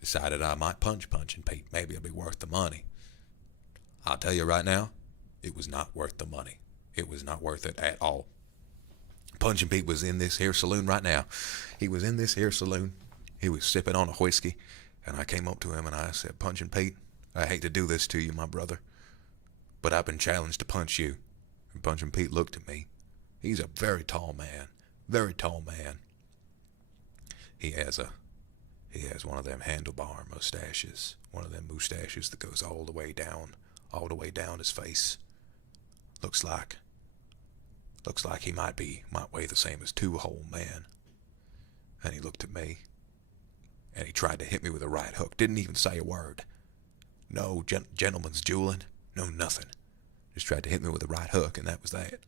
decided I might punch Punchin' Pete. Maybe it'll be worth the money. I'll tell you right now, it was not worth the money. It was not worth it at all. Punchin' Pete was in this here saloon right now. He was in this here saloon. He was sipping on a whiskey, and I came up to him and I said, "Punchin' Pete, I hate to do this to you, my brother, but I've been challenged to punch you." And Punchin' Pete looked at me. He's a very tall man. Very tall man. He has one of them handlebar mustaches. One of them mustaches that goes all the way down his face. Looks like he might weigh the same as two whole men. And he looked at me, and he tried to hit me with a right hook. Didn't even say a word. No gentleman's dueling. No nothing. Just tried to hit me with a right hook, and that was that.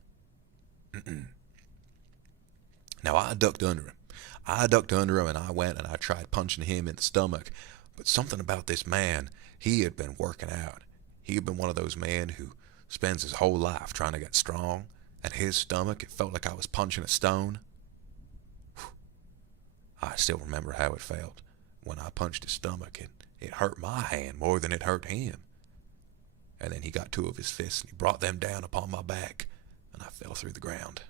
Now I ducked under him. And I went and I tried punching him in the stomach. But something about this man, he had been working out. He had been one of those men who spends his whole life trying to get strong. And his stomach, it felt like I was punching a stone. I still remember how it felt when I punched his stomach. It hurt my hand more than it hurt him. And then he got two of his fists and he brought them down upon my back. And I fell through the ground.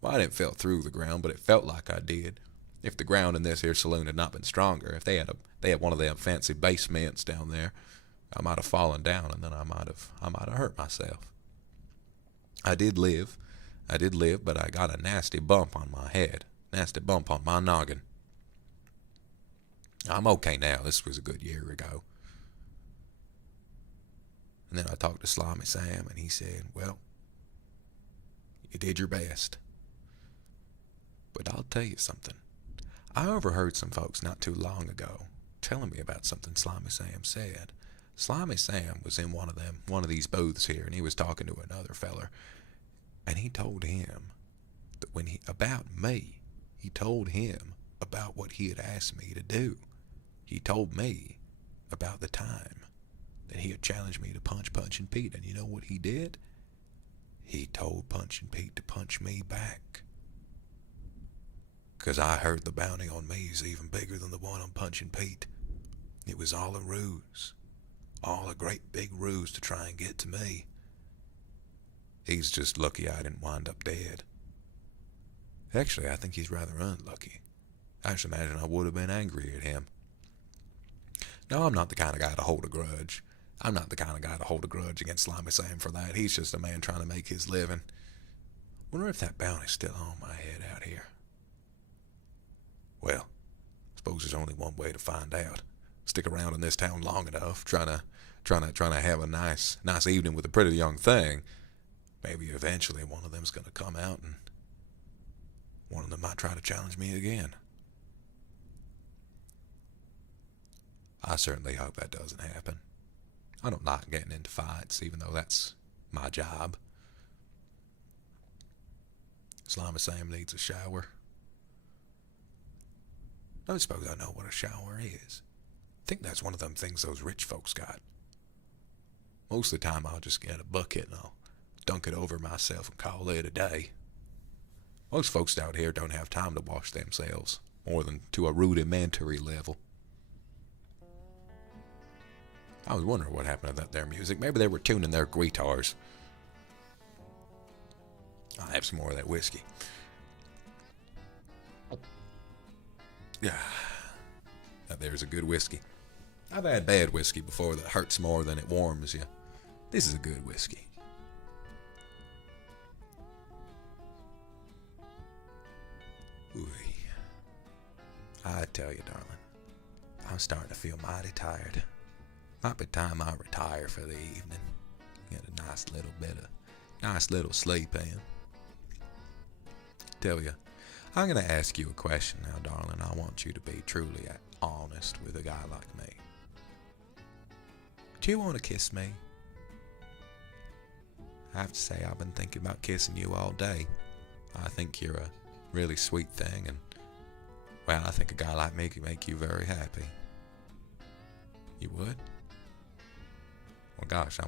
Well, I didn't fell through the ground, but it felt like I did. If the ground in this here saloon had not been stronger, if they had one of them fancy basements down there, I might have fallen down, and then I might have hurt myself. I did live, but I got a nasty bump on my head, nasty bump on my noggin. I'm okay now. This was a good year ago. And then I talked to Slimy Sam, and he said, "Well, you did your best. But I'll tell you something. I overheard some folks not too long ago telling me about something Slimy Sam said. Slimy Sam was in one of these booths here, and he was talking to another feller, and he told him that about me, he told him about what he had asked me to do. He told me about the time that he had challenged me to punch Punchin' Pete, and you know what he did? He told Punchin' Pete to punch me back. 'Cause I heard the bounty on me is even bigger than the one on Punchin' Pete. It was all a ruse. All a great big ruse to try and get to me. He's just lucky I didn't wind up dead. Actually, I think he's rather unlucky. I should imagine I would have been angry at him. No, I'm not the kind of guy to hold a grudge. I'm not the kind of guy to hold a grudge against Slimy Sam for that. He's just a man trying to make his living. Wonder if that bounty's still on my head out here. Well, I suppose there's only one way to find out. Stick around in this town long enough, trying to have a nice evening with a pretty young thing. Maybe eventually one of them's gonna come out, and one of them might try to challenge me again. I certainly hope that doesn't happen. I don't like getting into fights, even though that's my job. Slimy Sam needs a shower. I don't suppose I know what a shower is. I think that's one of them things those rich folks got. Most of the time I'll just get a bucket and I'll dunk it over myself and call it a day. Most folks out here don't have time to wash themselves, more than to a rudimentary level. I was wondering what happened to that there music. Maybe they were tuning their guitars. I'll have some more of that whiskey. Yeah, now there's a good whiskey. I've had bad whiskey before that hurts more than it warms you. This is a good whiskey. Ooh. I tell you, darling, I'm starting to feel mighty tired. Might be time I retire for the evening. Get a nice little sleep in. Tell you, I'm going to ask you a question now, darling. I want you to be truly honest with a guy like me. Do you want to kiss me? I have to say, I've been thinking about kissing you all day. I think you're a really sweet thing, and, well, I think a guy like me could make you very happy. You would? Well, gosh,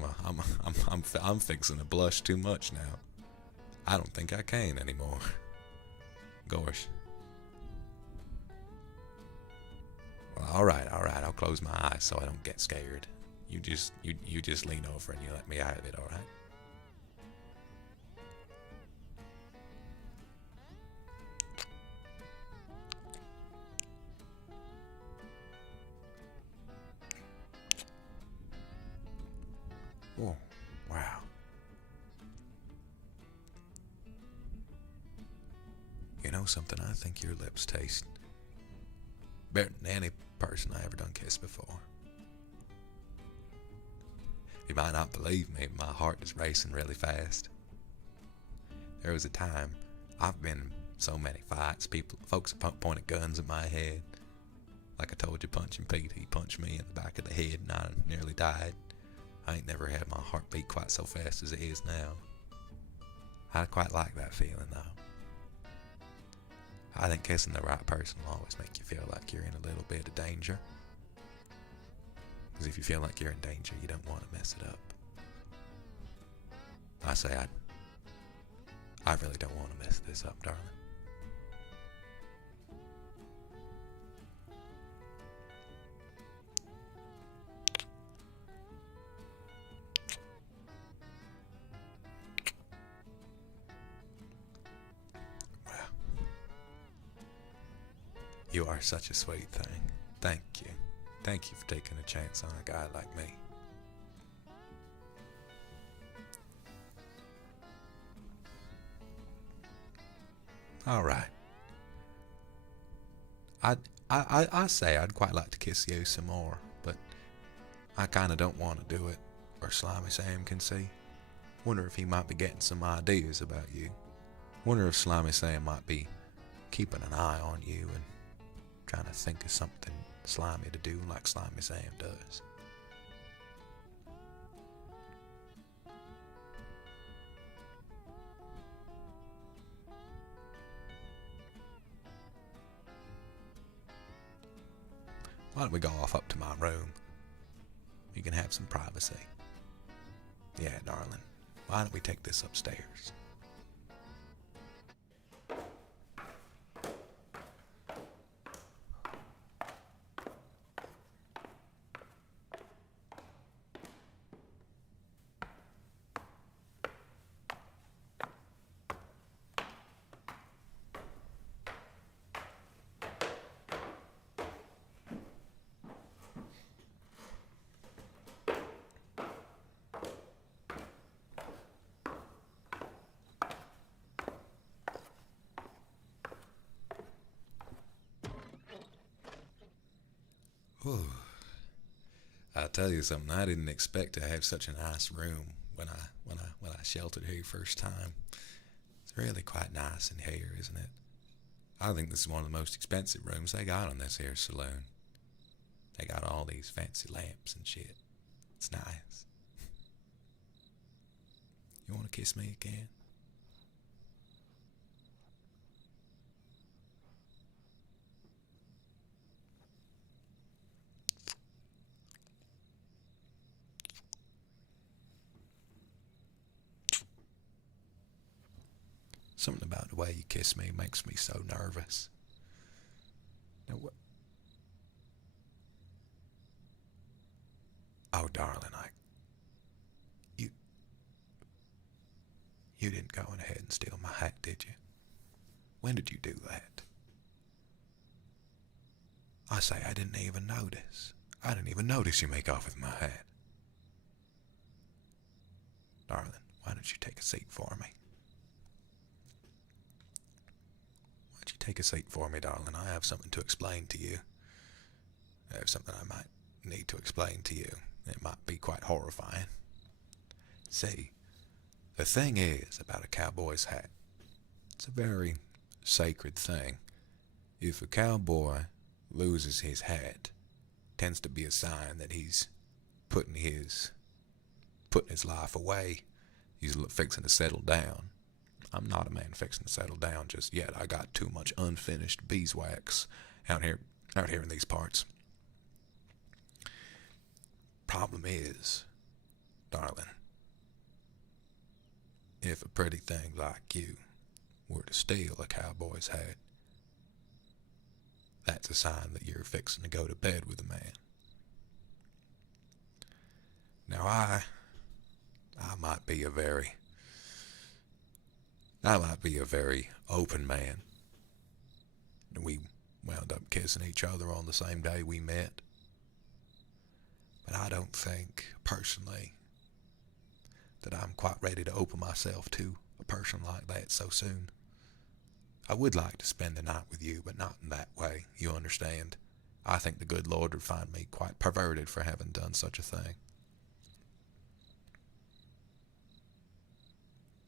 I'm fixing to blush too much now. I don't think I can anymore. Gosh. Well, all right. I'll close my eyes so I don't get scared. You just lean over and you let me have it, all right? Oh, wow. You know something? I think your lips taste better than any person I ever done kissed before. You might not believe me, but my heart is racing really fast. There was a time, I've been in so many fights, folks pointed guns at my head. Like I told you, Punchin' Pete, he punched me in the back of the head and I nearly died. I ain't never had my heart beat quite so fast as it is now. I quite like that feeling though. I think kissing the right person will always make you feel like you're in a little bit of danger. Because if you feel like you're in danger, you don't want to mess it up. I say I really don't want to mess this up, darling. You are such a sweet thing. Thank you. Thank you for taking a chance on a guy like me. All right. I say I'd quite like to kiss you some more, but I kind of don't want to do it where Slimy Sam can see. Wonder if he might be getting some ideas about you. Wonder if Slimy Sam might be keeping an eye on you and kind of think of something slimy to do like Slimy Sam does. Why don't we go off up to my room? You can have some privacy. Yeah, darling. Why don't we take this upstairs? Whew. I'll tell you something. I didn't expect to have such a nice room when I sheltered here first time. It's really quite nice in here, isn't it? I think this is one of the most expensive rooms they got on this here saloon. They got all these fancy lamps and shit. It's nice. You want to kiss me again? Something about the way you kiss me makes me so nervous. Now what? Oh, darling, you didn't go ahead and steal my hat, did you? When did you do that? I say I didn't even notice. I didn't even notice you make off with my hat. Darling, why don't you take a seat for me? Take a seat for me, darling. I have something to explain to you. I have something I might need to explain to you. It might be quite horrifying. See, the thing is about a cowboy's hat. It's a very sacred thing. If a cowboy loses his hat, it tends to be a sign that he's putting his life away. He's fixing to settle down. I'm not a man fixing to settle down just yet. I got too much unfinished beeswax out here in these parts. Problem is, darling, if a pretty thing like you were to steal a cowboy's hat, that's a sign that you're fixing to go to bed with a man. Now I might be a very open man. We wound up kissing each other on the same day we met. But I don't think, personally, that I'm quite ready to open myself to a person like that so soon. I would like to spend the night with you, but not in that way, you understand. I think the good Lord would find me quite perverted for having done such a thing.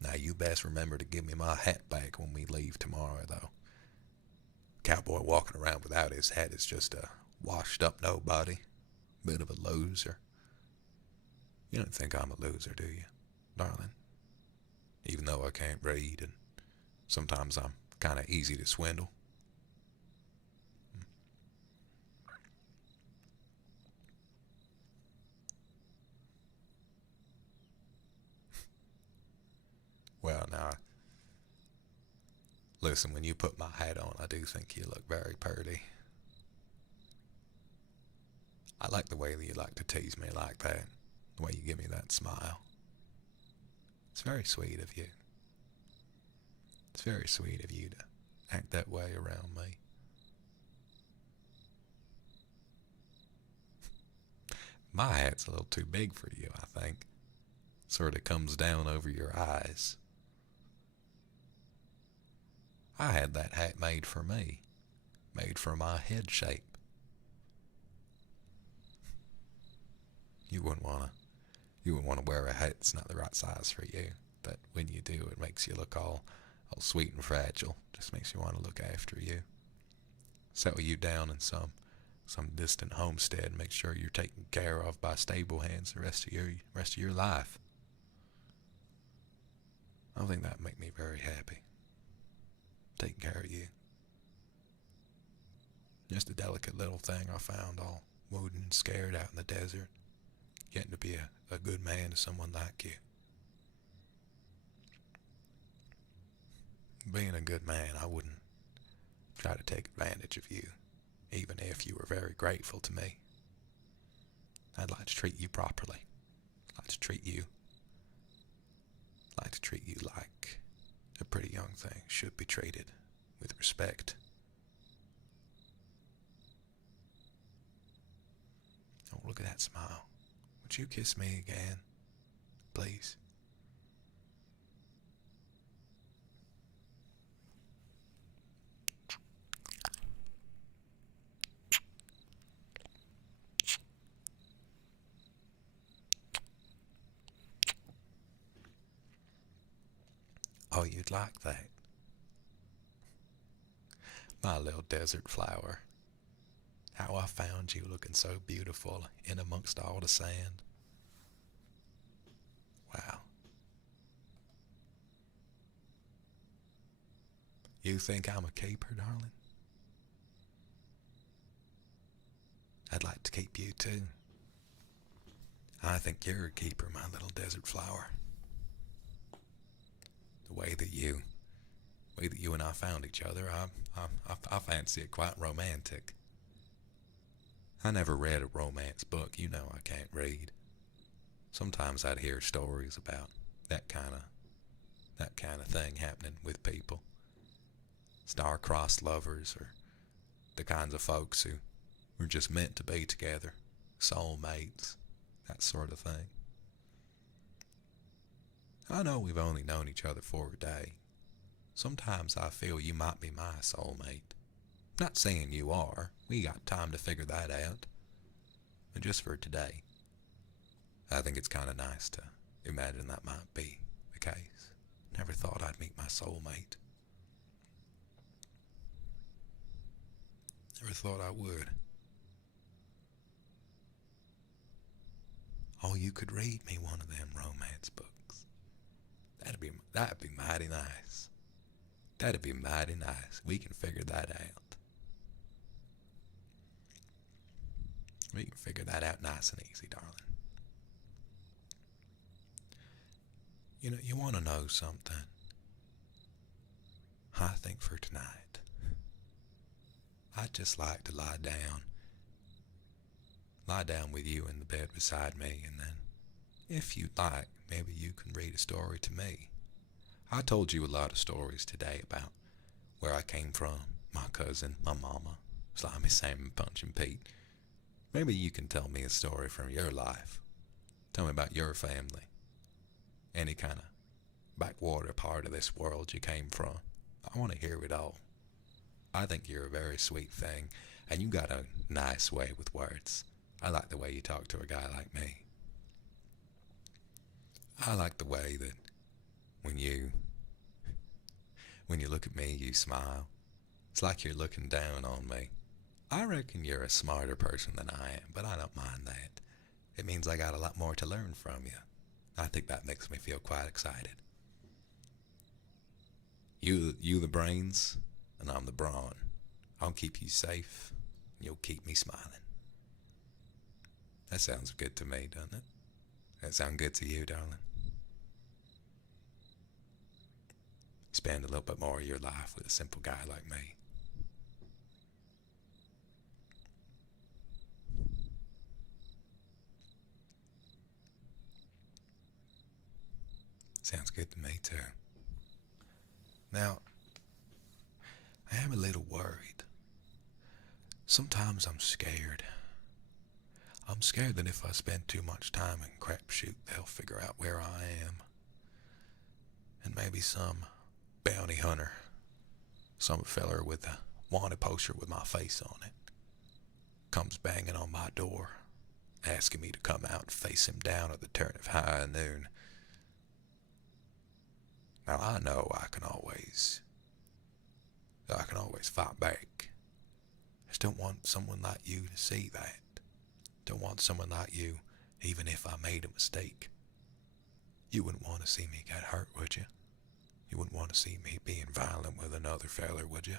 Now, you best remember to give me my hat back when we leave tomorrow, though. Cowboy walking around without his hat is just a washed-up nobody. Bit of a loser. You don't think I'm a loser, do you, darling? Even though I can't read and sometimes I'm kind of easy to swindle. Well, now, listen, when you put my hat on, I do think you look very pretty. I like the way that you like to tease me like that, the way you give me that smile. It's very sweet of you. It's very sweet of you to act that way around me. My hat's a little too big for you, I think. Sort of comes down over your eyes. I had that hat made for me, made for my head shape. You wouldn't want to wear a hat that's not the right size for you. But when you do, it makes you look all sweet and fragile. Just makes you want to look after you. settle you down in some distant homestead and make sure you're taken care of by stable hands the rest of your life. I think that'd make me very happy. Taking care of you. Just a delicate little thing I found, all wounded and scared out in the desert. Getting to be a good man to someone like you. Being a good man, I wouldn't try to take advantage of you, even if you were very grateful to me. I'd like to treat you properly. I'd like to treat you like a pretty young thing should be treated, with respect. Oh, look at that smile. Would you kiss me again, please? Oh, you'd like that? My little desert flower. How I found you looking so beautiful in amongst all the sand. Wow. You think I'm a keeper, darling? I'd like to keep you too. I think you're a keeper, my little desert flower. The way that you and I found each other, I fancy it quite romantic. I never read a romance book. You know I can't read. Sometimes I'd hear stories about that kind of thing happening with people. Star-crossed lovers, or the kinds of folks who were just meant to be together, soulmates, that sort of thing. I know we've only known each other for a day. Sometimes I feel you might be my soulmate. Not saying you are. We got time to figure that out. But just for today, I think it's kind of nice to imagine that might be the case. Never thought I'd meet my soulmate. Never thought I would. Oh, you could read me one of them romance books. That'd be mighty nice. That'd be mighty nice. We can figure that out. We can figure that out nice and easy, darling. You know, you want to know something? I think for tonight, I'd just like to lie down with you in the bed beside me, and then, if you'd like, maybe you can read a story to me. I told you a lot of stories today about where I came from, my cousin, my mama, Slimy Sam and Punchin' Pete. Maybe you can tell me a story from your life. Tell me about your family. Any kind of backwater part of this world you came from. I want to hear it all. I think you're a very sweet thing, and you got a nice way with words. I like the way you talk to a guy like me. I like the way that when you look at me, you smile. It's like you're looking down on me. I reckon you're a smarter person than I am, but I don't mind that. It means I got a lot more to learn from you. I think that makes me feel quite excited. You the brains, and I'm the brawn. I'll keep you safe, and you'll keep me smiling. That sounds good to me, doesn't it? That sound good to you, darling? Spend a little bit more of your life with a simple guy like me. Sounds good to me, too. Now, I am a little worried. Sometimes I'm scared. I'm scared that if I spend too much time in crapshoot, they'll figure out where I am. And maybe some bounty hunter, some feller with a wanted poster with my face on it, comes banging on my door, asking me to come out and face him down at the turn of high noon. Now I know I can always fight back. just don't want someone like you to see that. Don't want someone like you, even if I made a mistake. You wouldn't want to see me get hurt, would you? You wouldn't want to see me being violent with another feller, would you?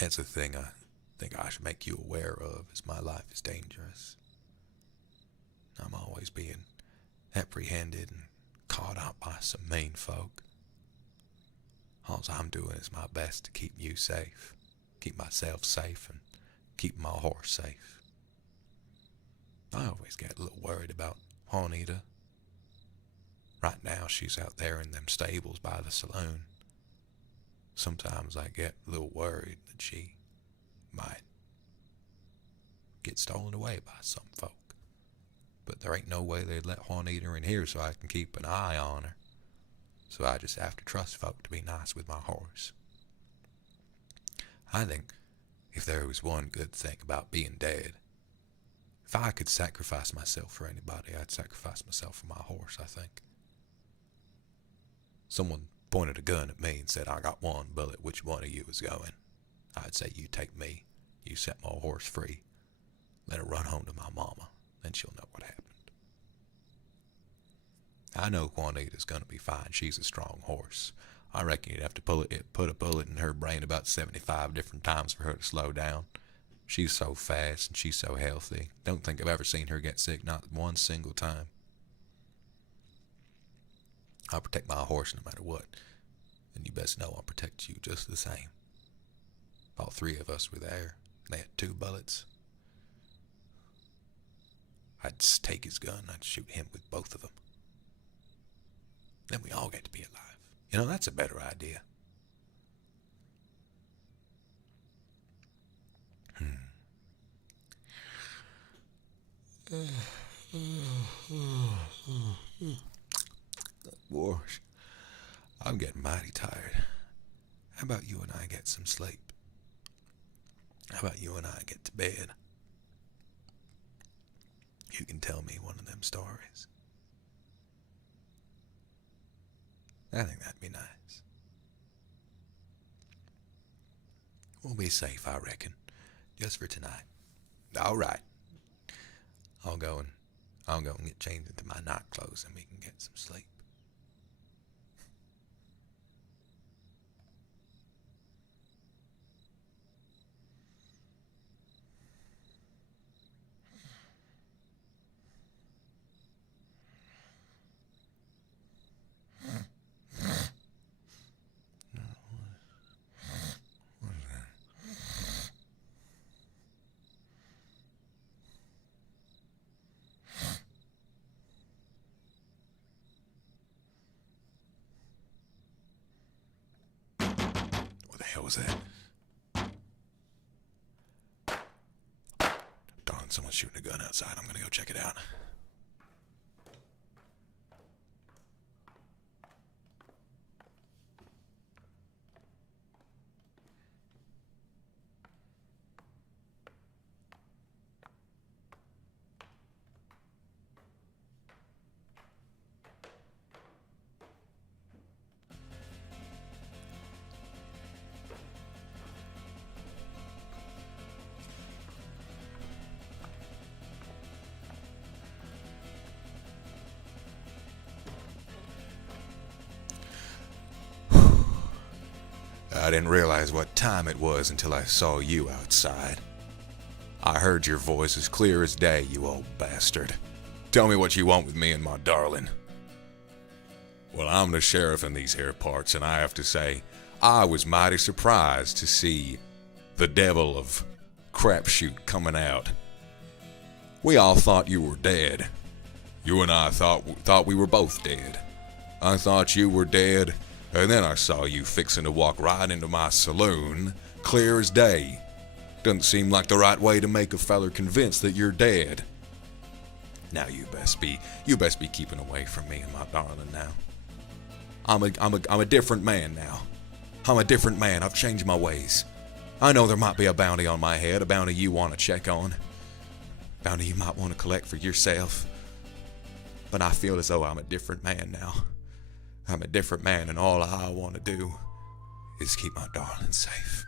That's the thing I think I should make you aware of, is my life is dangerous. I'm always being apprehended and caught up by some mean folk. All I'm doing is my best to keep you safe, keep myself safe, and keep my horse safe. I always get a little worried about Juanita. Right now she's out there in them stables by the saloon. Sometimes I get a little worried that she might get stolen away by some folk. But there ain't no way they'd let Juanita in here so I can keep an eye on her. So I just have to trust folk to be nice with my horse. I think if there was one good thing about being dead, if I could sacrifice myself for anybody, I'd sacrifice myself for my horse, I think. Someone pointed a gun at me and said, I got one bullet, which one of you is going? I'd say, you take me, you set my horse free, let her run home to my mama, then she'll know what happened. I know Juanita's gonna be fine. She's a strong horse. I reckon you'd have to put a bullet in her brain about 75 different times for her to slow down. She's so fast and she's so healthy. Don't think I've ever seen her get sick, not one single time. I'll protect my horse no matter what. And you best know I'll protect you just the same. If all three of us were there, and they had 2 bullets, I'd just take his gun and I'd shoot him with both of them. Then we all get to be alive. You know, that's a better idea. Gosh, I'm getting mighty tired. How about you and I get some sleep? How about you and I get to bed? You can tell me one of them stories. I think that'd be nice. We'll be safe, I reckon. Just for tonight. All right. I'll go and get changed into my night clothes and we can get some sleep. What was that? Darn, someone's shooting a gun outside. I'm gonna go check it out. I didn't realize what time it was until I saw you outside. I heard your voice as clear as day, you old bastard. Tell me what you want with me and my darling. Well, I'm the sheriff in these here parts, and I have to say, I was mighty surprised to see the devil of crapshoot coming out. We all thought you were dead. You and I thought we were both dead. I thought you were dead, and then I saw you fixing to walk right into my saloon, clear as day. Doesn't seem like the right way to make a feller convinced that you're dead. Now you best be keeping away from me and my darling now. I'm a different man now. I'm a different man. I've changed my ways. I know there might be a bounty on my head, a bounty you want to check on, bounty you might want to collect for yourself. But I feel as though I'm a different man now. I'm a different man, and all I want to do is keep my darling safe.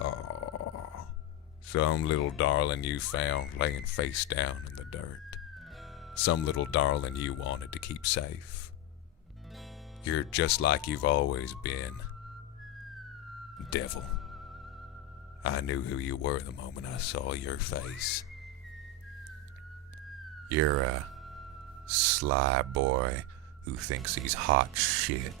Oh, some little darling you found laying face down in the dirt. Some little darling you wanted to keep safe. You're just like you've always been. Devil. I knew who you were the moment I saw your face. You're a sly boy who thinks he's hot shit,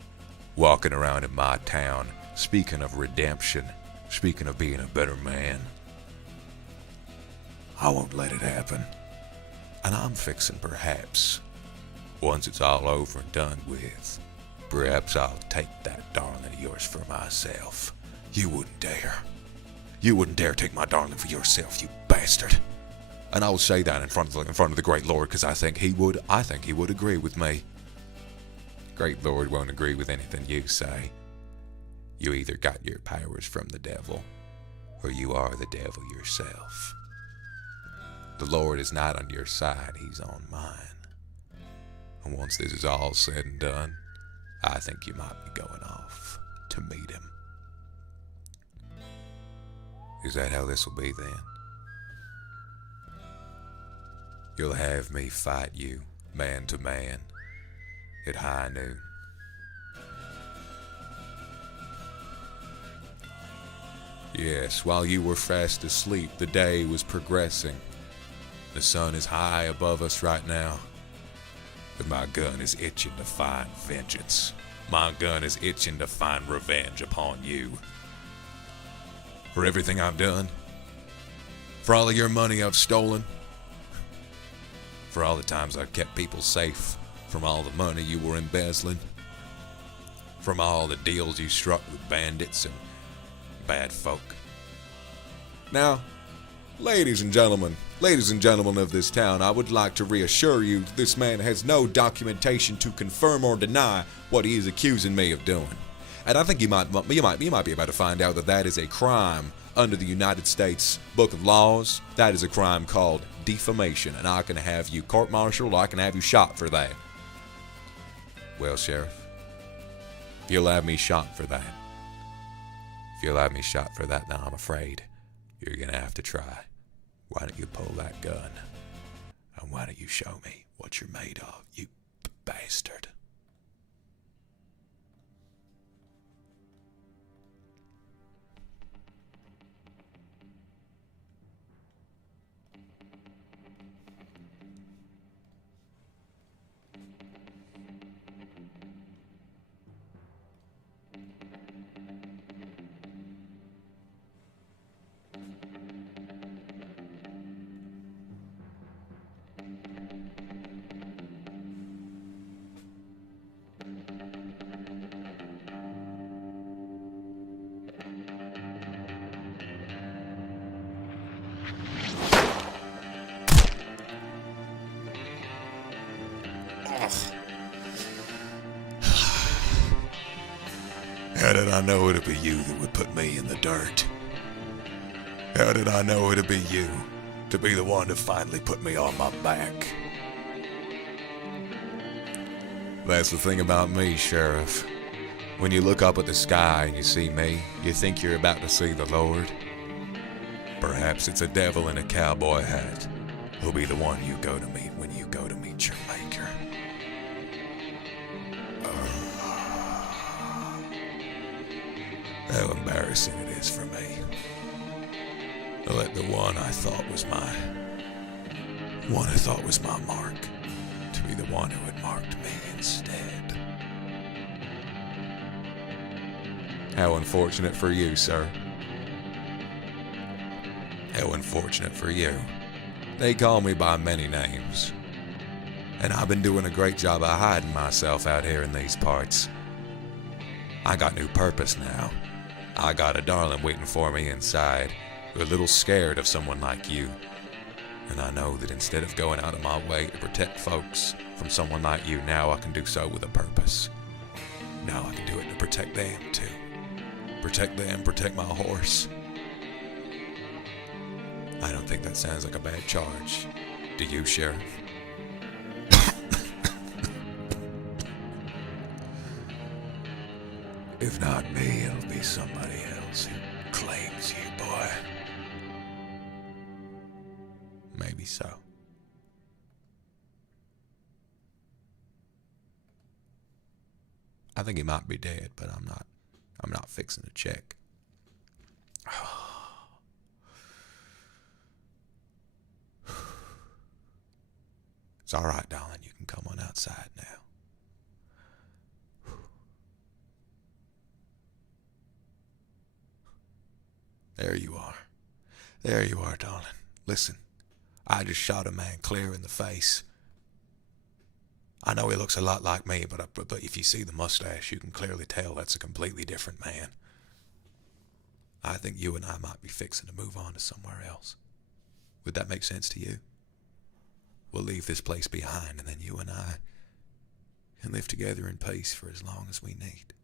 walking around in my town, speaking of redemption, speaking of being a better man. I won't let it happen. And I'm fixing perhaps, once it's all over and done with, perhaps I'll take that darling of yours for myself. You wouldn't dare. You wouldn't dare take my darling for yourself, you bastard. And I will say that in front of the great Lord, because I think he would agree with me. Great Lord won't agree with anything you say. You either got your powers from the devil, or you are the devil yourself. The Lord is not on your side, he's on mine. And once this is all said and done, I think you might be going off to meet him. Is that how this will be then? You'll have me fight you, man to man, at high noon. Yes, while you were fast asleep, the day was progressing. The sun is high above us right now, but my gun is itching to find vengeance. My gun is itching to find revenge upon you. For everything I've done, for all of your money I've stolen, for all the times I've kept people safe from all the money you were embezzling, from all the deals you struck with bandits and bad folk. Now, ladies and gentlemen of this town, I would like to reassure you that this man has no documentation to confirm or deny what he is accusing me of doing. And I think you might be able to find out that that is a crime under the United States Book of Laws. That is a crime called defamation, and I can have you court-martialed, I can have you shot for that. Well, Sheriff, if you'll have me shot for that, then I'm afraid you're gonna have to try. Why don't you pull that gun, and why don't you show me what you're made of, you bastard? How did I know it'd be you that would put me in the dirt? How did I know it'd be you to be the one to finally put me on my back? That's the thing about me, Sheriff. When you look up at the sky and you see me, you think you're about to see the Lord. Perhaps it's a devil in a cowboy hat who'll be the one you go to meet when you go to meet your maker. How embarrassing it is for me to let the one I thought was my mark, to be the one who had marked me instead. How unfortunate for you, sir. How unfortunate for you. They call me by many names, and I've been doing a great job of hiding myself out here in these parts. I got new purpose now. I got a darling waiting for me inside, a little scared of someone like you. And I know that instead of going out of my way to protect folks from someone like you, now I can do so with a purpose. Now I can do it to protect them too. Protect them, protect my horse. I don't think that sounds like a bad charge. Do you, Sheriff? If not me, it'll be somebody else who claims you, boy. Maybe so. I think he might be dead, but I'm not fixing to check. It's all right, darling. You can come on outside now. There you are. There you are, darling. Listen, I just shot a man clear in the face. I know he looks a lot like me, but if you see the mustache, you can clearly tell that's a completely different man. I think you and I might be fixing to move on to somewhere else. Would that make sense to you? We'll leave this place behind, and then you and I can live together in peace for as long as we need.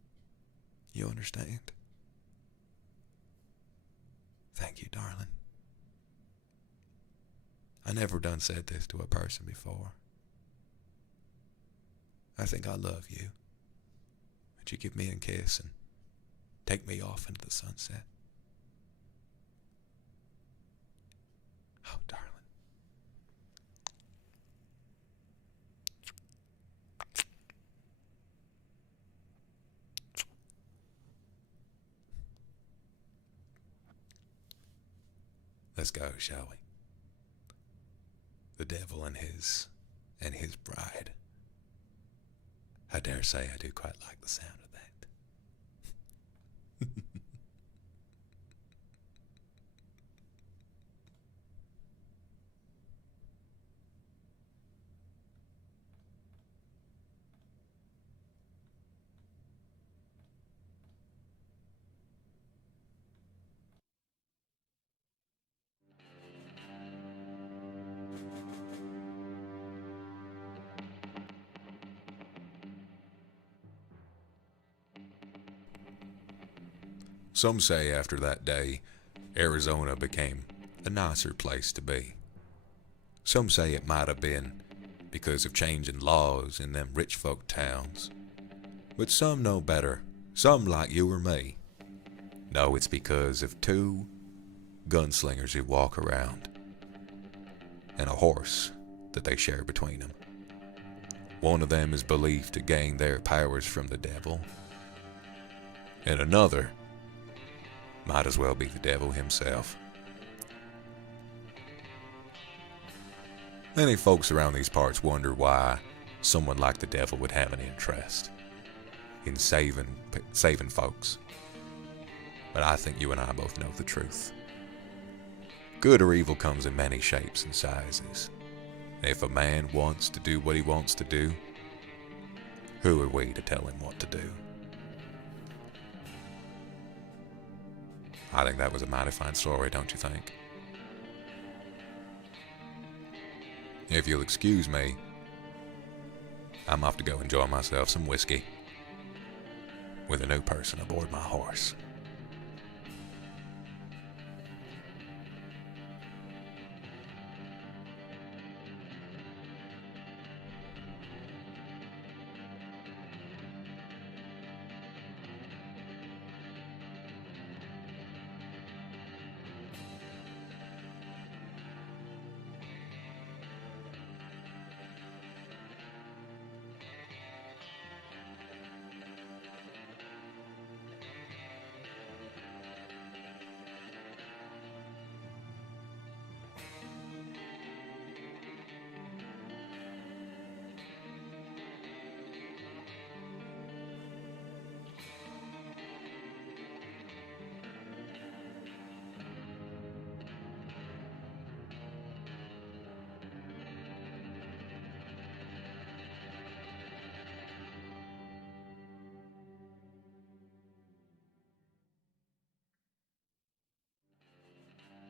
You understand? Thank you, darling. I never done said this to a person before. I think I love you. Would you give me a kiss and take me off into the sunset? Oh, darling. Let's go, shall we? The devil and his bride. I dare say I do quite like the sound of that. Some say after that day, Arizona became a nicer place to be. Some say it might have been because of changing laws in them rich folk towns. But some know better. Some, like you or me, know it's because of two gunslingers who walk around and a horse that they share between them. One of them is believed to gain their powers from the devil, and another might as well be the devil himself. Many folks around these parts wonder why someone like the devil would have an interest in saving folks. But I think you and I both know the truth. Good or evil comes in many shapes and sizes. If a man wants to do what he wants to do, who are we to tell him what to do? I think that was a mighty fine story, don't you think? If you'll excuse me, I'm off to go enjoy myself some whiskey with a new person aboard my horse.